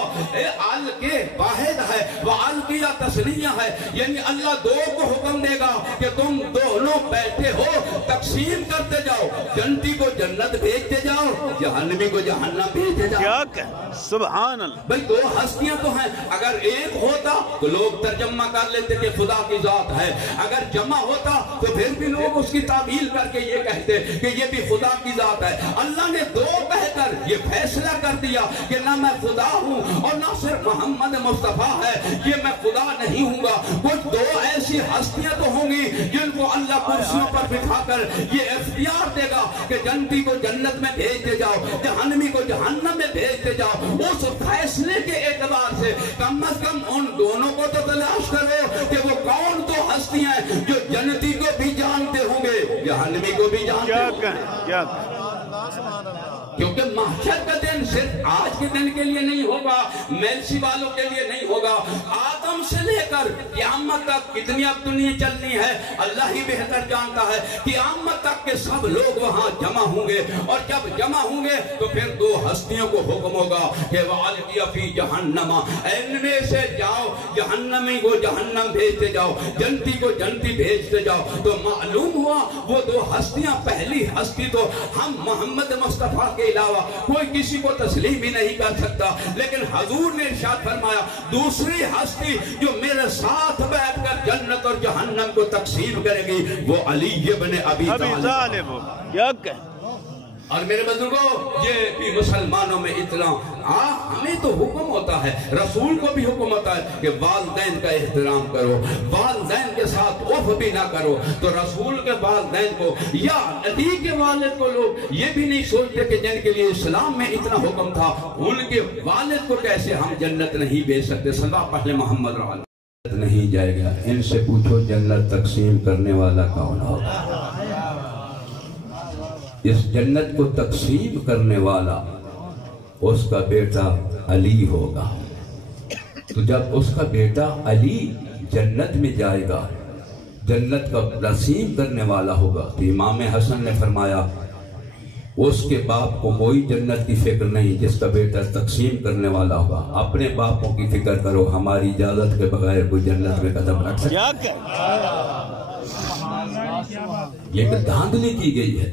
القے واحد ہے، وَأَلْقِيَا تثنیہ ہے، یعنی اللہ دو کو حکم دے گا کہ تم دونوں بیٹھے ہو تقسیم کرتے جاؤ، جنتی کو جنت بھیجتے جاؤ، جہنمی کو جہنم بھیجتے جاؤ۔ کیا کہ سبحان اللہ، بھئی دو ہستیاں تو ہیں، اگر ایک ہوتا تو لوگ ترجمہ کر لیتے کہ خدا کی ذات ہے، اگر جمع ہوتا تو پھر بھی لوگ اس کی تعبیل کر کے یہ کہتے کہ یہ بھی خدا کی ذات ہے۔ اللہ نے دو کہہ کر یہ فیصلہ کر دیا کہ نہ میں خدا ہوں اور نہ صرف محمد مصطفیٰ ہے، یہ میں خدا نہیں ہوں گا۔ کچھ دو ایسی ہستیاں تو ہوں گی جن کو اللہ کرسیوں پر بٹھا کر یہ اختیار دے گا کہ جنتی کو جنت میں بھیجتے جاؤ، جہنمی کو جہنم میں بھیجتے جاؤ۔ اس فیصلے کے اعتبار سے کم از کم ان دونوں کو تو تلاش کرو کہ وہ کون تو ہستیاں ہیں جو جنتی کو بھی جانتے ہوں گے جہنمی کو بھی جانتے ہوں گے۔ کیا کیونکہ محشر کا دن صرف آج کے دن کے لیے نہیں ہوگا، میلسی والوں کے لیے نہیں ہوگا، آدم سے لے کر قیامت تک کتنی اب دنیا چلنی ہے اللہ ہی بہتر جانتا ہے۔ قیامت تک کے سب لوگ وہاں جمع ہوں گے اور جب جمع ہوں گے تو پھر دو ہستیوں کو حکم ہوگا کہ وَأَلْقِيَا فِي جَهَنَّمَ، ان میں سے جاؤ جہنمی کو جہنم بھیجتے جاؤ، جنتی کو جنتی بھیجتے جاؤ۔ تو معلوم ہوا وہ دو ہستیاں، پہلی ہستی تو ہم محمد مصطفیٰ کے علاوہ کوئی کسی کو تسلیم ہی نہیں کر سکتا، لیکن حضور نے ارشاد فرمایا دوسری ہستی جو میرے ساتھ بیٹھ کر جنت اور جہنم کو تقسیم کرے گی وہ علی ابن ابی طالب۔ کیا کہ اور میرے بزرگوں یہ بھی مسلمانوں میں اتنا ہمیں تو حکم ہوتا ہے، رسول کو بھی حکم ہوتا ہے کہ والدین کا احترام کرو، والدین کے ساتھ عف بھی نہ کرو۔ تو رسول کے والدین کو یا علی کے والد کو لوگ یہ بھی نہیں سوچتے کہ جن کے لیے اسلام میں اتنا حکم تھا ان کے والد کو کیسے ہم جنت نہیں بھیج سکتے۔ صلی پہلے محمد رسول نہیں جائے گا، ان سے پوچھو جنت تقسیم کرنے والا کون ہوگا؟ اس جنت کو تقسیم کرنے والا اس کا بیٹا علی ہوگا۔ تو جب اس کا بیٹا علی جنت میں جائے گا، جنت کا تقسیم کرنے والا ہوگا، تو امام حسن نے فرمایا اس کے باپ کو کوئی جنت کی فکر نہیں جس کا بیٹا تقسیم کرنے والا ہوگا۔ اپنے باپوں کی فکر کرو، ہماری اجازت کے بغیر کوئی جنت میں قدم رکھ سکتا ہے؟ یہ دھاندلی کی گئی ہے۔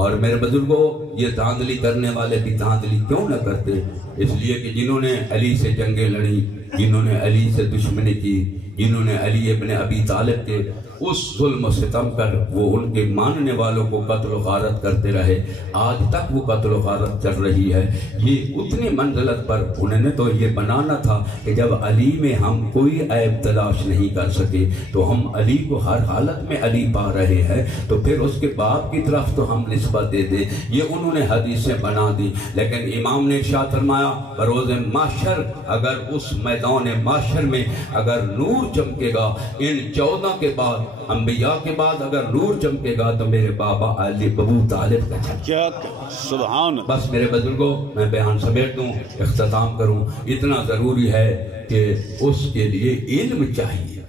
اور میرے بزرگوں یہ دھاندلی کرنے والے بھی دھاندلی کیوں نہ کرتے؟ اس لیے کہ جنہوں نے علی سے جنگیں لڑی، جنہوں نے علی سے دشمنی کی، جنہوں نے علی ابن ابی طالب کے اس ظلم و ستم کر وہ ان کے ماننے والوں کو قتل و غارت کرتے رہے، آج تک وہ قتل و غارت چل رہی ہے۔ یہ اتنی منزلت پر انہوں نے تو یہ بنانا تھا کہ جب علی میں ہم کوئی عیب تلاش نہیں کر سکے تو ہم علی کو ہر حالت میں علی پا رہے ہیں، تو پھر اس کے باپ کی طرف تو ہم نسبت دے دیں۔ یہ انہوں نے حدیثیں بنا دی، لیکن امام نے ارشاد فرمایا بروز محشر اگر اس میدان محشر میں اگر نور چمکے گا، ان 14 کے بعد انبیاء کے بعد اگر نور چمکے گا تو میرے بابا علی ابو طالب کا چمکے۔ سبحان۔ بس میرے بزرگوں، میں بیان سمیٹ دوں، اختتام کروں، اتنا ضروری ہے کہ اس کے لیے علم چاہیے۔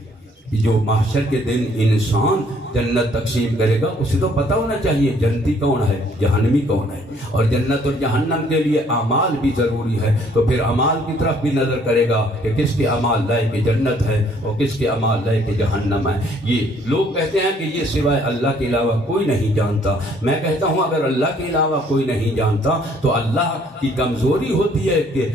جو محشر کے دن انسان جنت تقسیم کرے گا اسے تو پتہ ہونا چاہیے جنتی کون ہے، جہنمی کون ہے، اور جنت اور جہنم کے لیے اعمال بھی ضروری ہے، تو پھر اعمال کی طرف بھی نظر کرے گا کہ کس کے اعمال لائق جنت ہے اور کس کے اعمال لائق جہنم ہے۔ یہ لوگ کہتے ہیں کہ یہ سوائے اللہ کے علاوہ کوئی نہیں جانتا، میں کہتا ہوں اگر اللہ کے علاوہ کوئی نہیں جانتا تو اللہ کی کمزوری ہوتی ہے کہ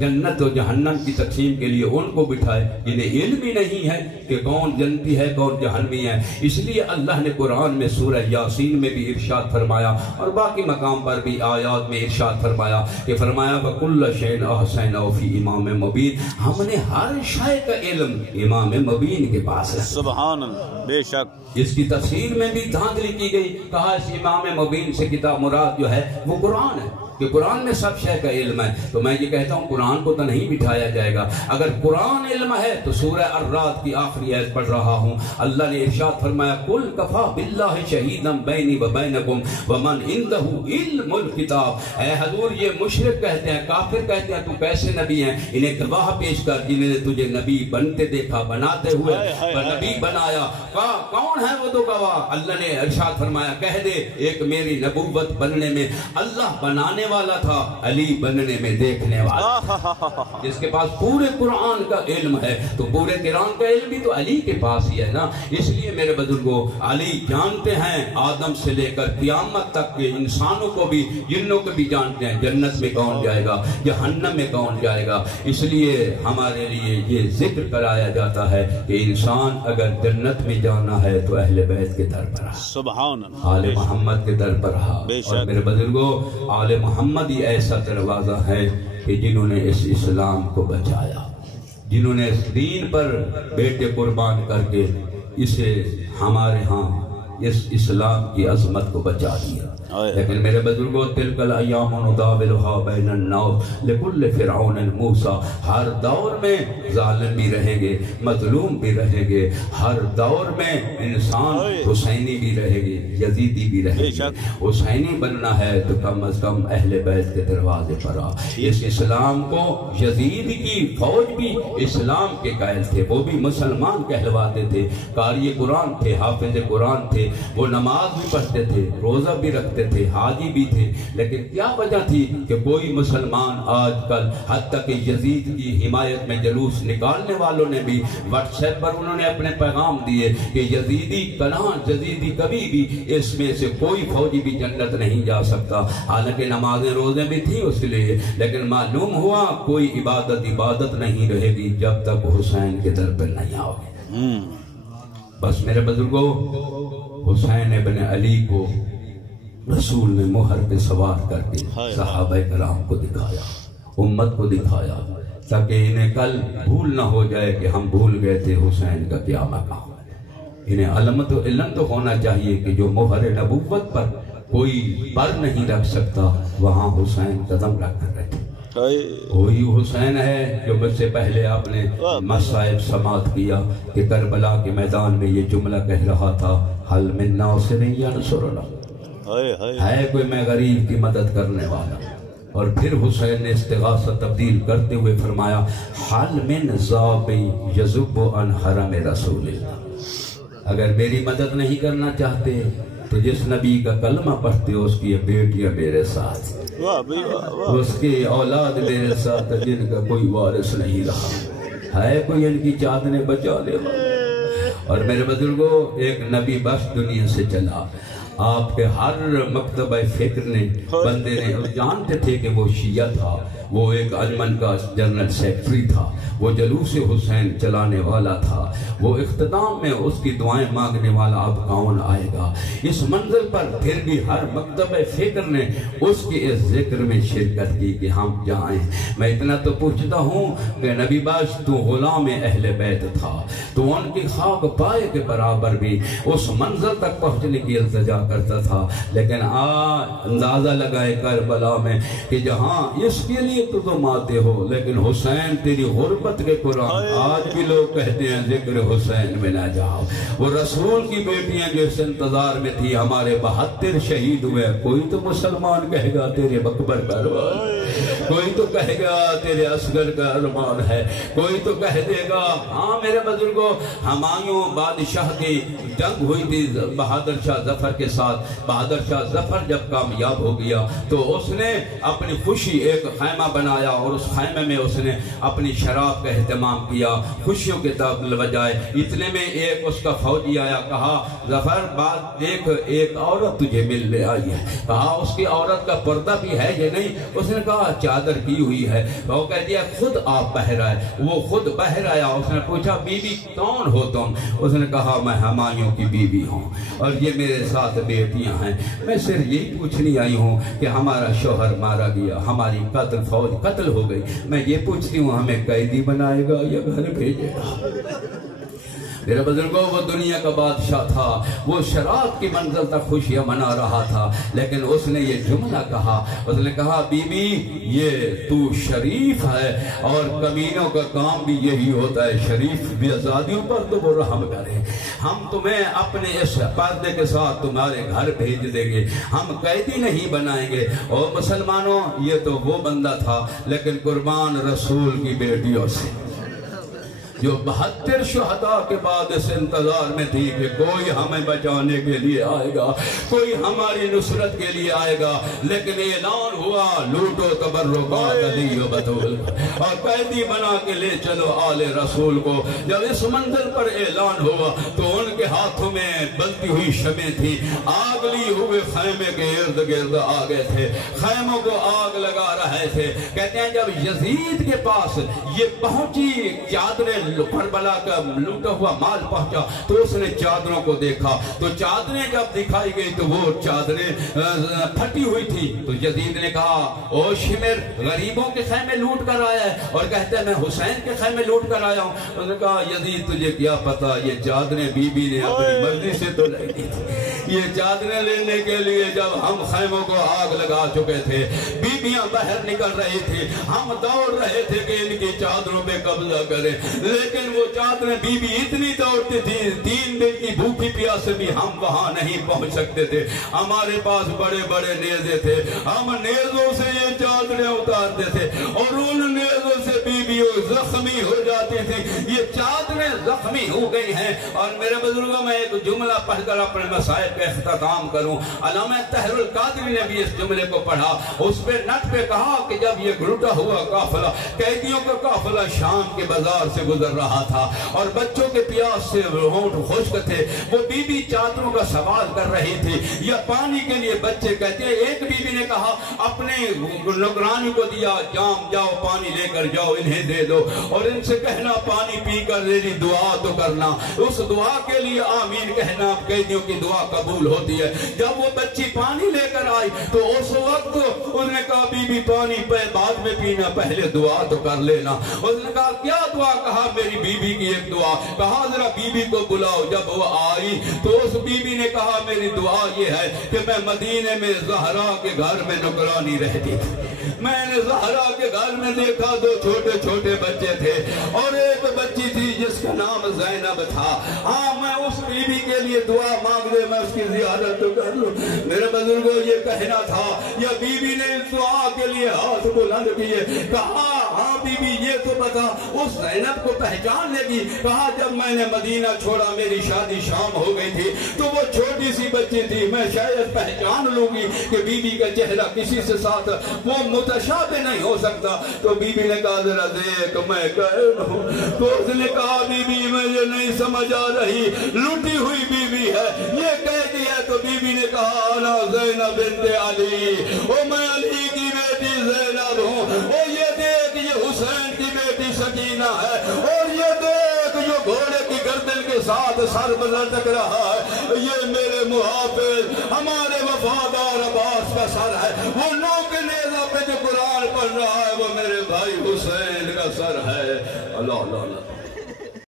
جنت اور جہنم کی تقسیم کے لیے ان کو بٹھائے جنہیں علم ہی نہیں ہے کہ کون جنتی ہے کون جہنمی ہے۔ اس لیے اللہ نے قرآن میں سورہ یاسین میں بھی ارشاد فرمایا اور باقی مقام پر بھی آیات میں ارشاد فرمایا کہ فرمایا وَكُلَّ شَيْءٍ أَحْصَيْنَاهُ فِي إِمَامٍ مُبِينٍ، ہم نے ہر شے کا علم امام مبین کے پاس ہے۔ سبحان اللہ، بے شک۔ اس کی تفسیر میں بھی دھاندلی کی گئی، کہا اس امام مبین سے کتاب مراد جو ہے وہ قرآن ہے کہ قرآن میں سب شے کا علم ہے۔ تو میں یہ کہتا ہوں قرآن کو تو نہیں بٹھایا جائے گا، اگر قرآن علم ہے تو سورہ الرعد کی آخری آیت پڑھ رہا ہوں، اللہ نے ارشاد فرمایا قُلْ كَفَىٰ بِاللَّهِ شَهِيدًا بَيْنِي وَبَيْنَكُمْ وَمَنْ عِندَهُ عِلْمُ الْكِتَابِ۔ اے حضور یہ مشرک کہتے ہیں، کافر کہتے ہیں تو کیسے نبی ہیں؟ انہیں گواہ پیش کر جنہیں نے تجھے نبی بنتے دیکھا، بناتے ہوئے نبی بنایا، کون ہے وہ دو گواہ؟ اللہ نے ارشاد فرمایا کہہ دے ایک میری نبوت بننے میں اللہ بنانے والا تھا، علی بننے میں دیکھنے والا، جس کے پاس پورے قرآن کا علم ہے تو پورے قرآن کا علم بھی تو علی کے پاس ہی ہے نا۔ اس لیے میرے بزرگوں علی جانتے ہیں آدم سے لے کر قیامت تک کے انسانوں کو بھی جنوں کو بھی جانتے ہیں جنت میں کون جائے گا جہنم میں کون جائے گا۔ اس لیے ہمارے لیے یہ ذکر کرایا جاتا ہے کہ انسان اگر جنت میں جانا ہے تو اہل بیت کے در پر رہا، سبحان اللہ، آل محمد کے در پر رہا۔ اور میرے بزرگوں آل محمد یہ ایسا دروازہ ہے کہ جنہوں نے اس اسلام کو بچایا، جنہوں نے اس دین پر بیٹے قربان کر کے اسے ہمارے ہاں اس اسلام کی عظمت کو بچا دیا۔ لیکن میرے بزرگوں تلک الایام نداولها بین الناس لکل فرعون موسیٰ، ہر دور میں ظالم بھی رہیں گے، مظلوم بھی رہیں گے، ہر دور میں انسان حسینی بھی رہیں گے، یزیدی بھی رہیں گے۔ حسینی بننا ہے تو کم از کم اہل بیت کے دروازے پر آ۔ اس اسلام کو یزید کی فوج بھی اسلام کے قائل تھے، وہ بھی مسلمان کہلواتے تھے، قاری قرآن تھے، حافظ قرآن تھے، وہ نماز بھی پڑھتے تھے، روزہ بھی رکھتے تھے، حاجی بھی تھے، لیکن کیا وجہ تھی کہ کوئی مسلمان آج کل حتیٰ کہ یزید کی حمایت میں جلوس نکالنے والوں نے بھی واٹس ایپ پر انہوں نے اپنے پیغام دیے کہ یزیدی یزیدی کبھی بھی اس میں سے کوئی فوجی بھی جنت نہیں جا سکتا، حالانکہ نمازیں روزے بھی تھیں اس کے لیے، لیکن معلوم ہوا کوئی عبادت نہیں رہے گی جب تک حسین کے در پر نہیں آؤ گے۔ بس میرے بزرگوں حسین ابن علی کو رسول نے مہر پہ سوار کر کے صحابہ کرام کو دکھایا، امت کو دکھایا، تاکہ انہیں کل بھول نہ ہو جائے کہ ہم بھول گئے تھے حسین کا کیا مقام ہے۔ انہیں علم تو ہونا چاہیے کہ جو مہر نبوت پر کوئی پر نہیں رکھ سکتا وہاں حسین قدم رکھ کر رہے۔ وہی حسین ہے جو مجھ سے پہلے آپ نے مصائب سماعت کیا کہ کربلا کے میدان میں یہ جملہ کہہ رہا تھا حل من ناصر ینصرنا، ہے کوئی میں غریب کی مدد کرنے والا۔ اور پھر حسین نے استغاثہ تبدیل کرتے ہوئے فرمایا حل من ذاب یذب عن حرم رسول اللہ، اگر میری مدد نہیں کرنا چاہتے تو جس نبی کا کلمہ پڑھتے ہو اس کی یہ بیٹیاں میرے ساتھ، اس کی اولاد میرے ساتھ، جن کا کوئی وارث نہیں رہا، ہے کوئی ان کی چادریں بچا دے۔ اور میرے بزرگوں ایک نبی بس دنیا سے چلا، آپ کے ہر مکتبہ فکر نے بندے نے جانتے تھے کہ وہ شیعہ تھا، وہ ایک انجمن کا جنرل سیکرٹری تھا، وہ جلوس حسین چلانے والا تھا، وہ اختتام میں اس کی دعائیں مانگنے والا اب کون آئے گا۔ اس منزل پر پھر بھی ہر مکتبہ فکر نے اس کے اس ذکر میں شرکت کی کہ ہم جائیں۔ میں اتنا تو پوچھتا ہوں کہ نبی باش تو غلام اہل بیت تھا، تو ان کی خاک پائے کے برابر بھی اس منزل تک پہنچنے کی التجا کرتا تھا، لیکن اندازہ لگائے کربلا میں کہ جہاں اس کے لیے تو ماتے ہو، لیکن حسین تیری غربت کے قرآن آج بھی لوگ کہتے ہیں ذکر حسین میں نہ جاؤ۔ وہ رسول کی بیٹیاں جو اس انتظار میں تھی، ہمارے 72 شہید ہوئے، کوئی تو مسلمان کہے گا تیرے بکبر کا ارمان، کوئی تو کہے گا تیرے اصغر کا ارمان ہے، کوئی تو کہہ دے گا ہاں میرے بزرگوں ہمایوں بادشاہ کی جنگ ہوئی تھی بہادر شاہ ظفر کے ساتھ۔ بہادر شاہ ظفر جب کامیاب ہو گیا تو اس نے اپنی خوشی ایک خیمہ بنایا اور اس خیمے میں اس نے اپنی شراب کا اہتمام کیا خوشیوں کے بجائے۔ اتنے میں ایک اس کا فوجی آیا، کہا ظفر بات دیکھ ایک عورت تجھے ملنے آئی ہے۔ کہا اس کی عورت کا پردہ بھی ہے یا نہیں؟ اس نے کہا چادر کی ہوئی ہے۔ وہ کہہ دیا خود آپ بہر آئے۔ وہ خود بہر آیا، اس نے پوچھا بی بی کون ہو تم؟ اس نے کہا میں ہمایوں کی بیوی ہوں اور یہ میرے ساتھ بیٹیاں ہیں، میں صرف یہی پوچھنے آئی ہوں کہ ہمارا شوہر مارا گیا، ہماری فوج قتل ہو گئی، میں یہ پوچھتی ہوں ہمیں قیدی بنائے گا یا گھر بھیجے گا؟ میرے بزرگوں وہ دنیا کا بادشاہ تھا، وہ شراب کی منزل تک خوشیاں منا رہا تھا، لیکن اس نے یہ جملہ کہا، اس نے کہا بی بی یہ تو شریف ہے اور کمینوں کا کام بھی یہی ہوتا ہے، شریف بھی آزادیوں پر تو وہ رحم کرے، ہم تمہیں اپنے اس پردے کے ساتھ تمہارے گھر بھیج دیں گے، ہم قیدی نہیں بنائیں گے۔ اور مسلمانوں یہ تو وہ بندہ تھا، لیکن قربان رسول کی بیٹیوں سے جو 72 شہداء کے بعد اس انتظار میں تھی کہ کوئی ہمیں بچانے کے لیے آئے گا، کوئی ہماری نصرت کے لیے آئے گا، لیکن اعلان ہوا لوٹو تبرکات علی و بطول اور قیدی بنا کے لے چلو آل رسول کو۔ جب اس منزل پر اعلان ہوا تو ان کے ہاتھوں میں بلتی ہوئی شمیں تھی، آگ لی ہوئے خیمے کے ارد گرد آگے تھے، خیموں کو آگ لگا رہے تھے۔ کہتے ہیں جب یزید کے پاس یہ پہنچی چادریں کربلا کا لوٹا ہوا مال پہنچا تو اس نے چادروں کو دیکھا، تو چادریں جب دکھائی گئی تو وہ چادریں پھٹی ہوئی تھی۔ تو یزید نے کہا او شمر غریبوں کے خیمے لوٹ کر آیا ہے اور کہتے ہیں میں حسین کے خیمے لوٹ کر آیا ہوں۔ انہوں نے کہا یزید تجھے کیا پتا یہ چادریں بی بی نے اپنی مرضی سے تو نہیں دی تھی، یہ چادریں لینے کے لیے جب ہم خیموں کو آگ لگا چکے تھے، بیویاں باہر نکل رہی تھی، ہم دوڑ رہے تھے کہ ان کی چادروں پہ قبضہ کریں، لیکن وہ چادریں بی بی اتنی دوڑتی تھی 3 دن کی بھوکی پیاسے بھی ہم وہاں نہیں پہنچ سکتے تھے۔ ہمارے پاس بڑے بڑے نیزے تھے، ہم نیزوں سے یہ چادریں اتارتے تھے اور ان نیزوں سے بیویوں زخمی ہو جاتی تھی۔ یہ چادریں زخمی ہو گئی ہیں۔ اور میرے بزرگوں میں ایک جملہ پڑھ کر اپنے مسائل کا اختتام کروں۔ علامہ طاہر القادری نے بھی اس جملے کو پڑھا، اس پہ نٹ پہ کہا کہ جب یہ گھرٹا ہوا قافلہ قیدیوں کا قافلہ شام کے بازار سے گزر رہا تھا اور بچوں کے پیاس سے ہونٹ خشک تھے، وہ بی بی چادروں کا سوال کر رہی تھی یا پانی کے لیے بچے کہتے ہیں ایک بی بی نے کہا اپنے نگرانی کو دیا جام جاؤ پانی لے کر جاؤ انہیں دے دو اور ان سے کہنا پانی پی کر میری دعا تو کرنا، اس دعا کے لیے آمین کہنا، قیدیوں کی دعا قبول ہوتی ہے۔ جب وہ بچی پانی لے کر آئی تو اس وقت انہوں نے کہا بی بی پانی بعد میں پینا پہلے دعا تو کر لینا۔ اس نے کہا کیا دعا؟ کہا میری بی بی کی ایک دعا۔ کہا ذرا بی بی کو بلاؤ۔ جب وہ آئی تو اس بی بی نے کہا میری دعا یہ ہے کہ میں مدینے میں زہرا کے گھر میں نگرانی رہتی تھی، میں نے زہرا کے گھر میں دیکھا 2 چھوٹے چھوٹے بچے تھے اور ایک بچی تھی جس کا نام زینب تھا، ہاں میں اس بی بی کے لیے دعا مانگ دے میں اس کی زیارت تو کر لوں۔ میرے بزرگوں یہ کہنا تھا یا بی بی نے اس دعا کے لیے ہاتھ بلند کیے، کہا ہاں بی بی یہ تو بتا اس زینب کو پہچان لے گی؟ کہا جب میں نے مدینہ چھوڑا میری شادی شام ہو گئی تھی تو وہ چھوٹی سی بچی تھی، میں شاید پہچان لوں گی کہ بی بی کا چہرہ کسی سے ساتھ وہ متشابہ نہیں ہو سکتا۔ تو بی بی نے کہا ذرا دیکھ میں قائل ہوں تو اس نے کہا بی بی مجھے نہیں سمجھ آ رہی، لٹی ہوئی بی بی ہے، یہ کہہ دیا۔ تو بی بی نے کہا انا زینب بنت علی، او میں علی کی بیٹی زینب ہوں، او یہ دیکھ یہ حسین کی بیٹی سکینہ ہے، اور یہ دیکھ جو گھوڑے کی گردن کے ساتھ سر پر لٹک رہا ہے، یہ میرے محافظ ہمارے وفادار عباس کا سر ہے، وہ نوک نیزہ پہ جو قرآن پڑھ رہا ہے وہ میرے بھائی حسین کا سر ہے۔ اللہ اللہ اللہ۔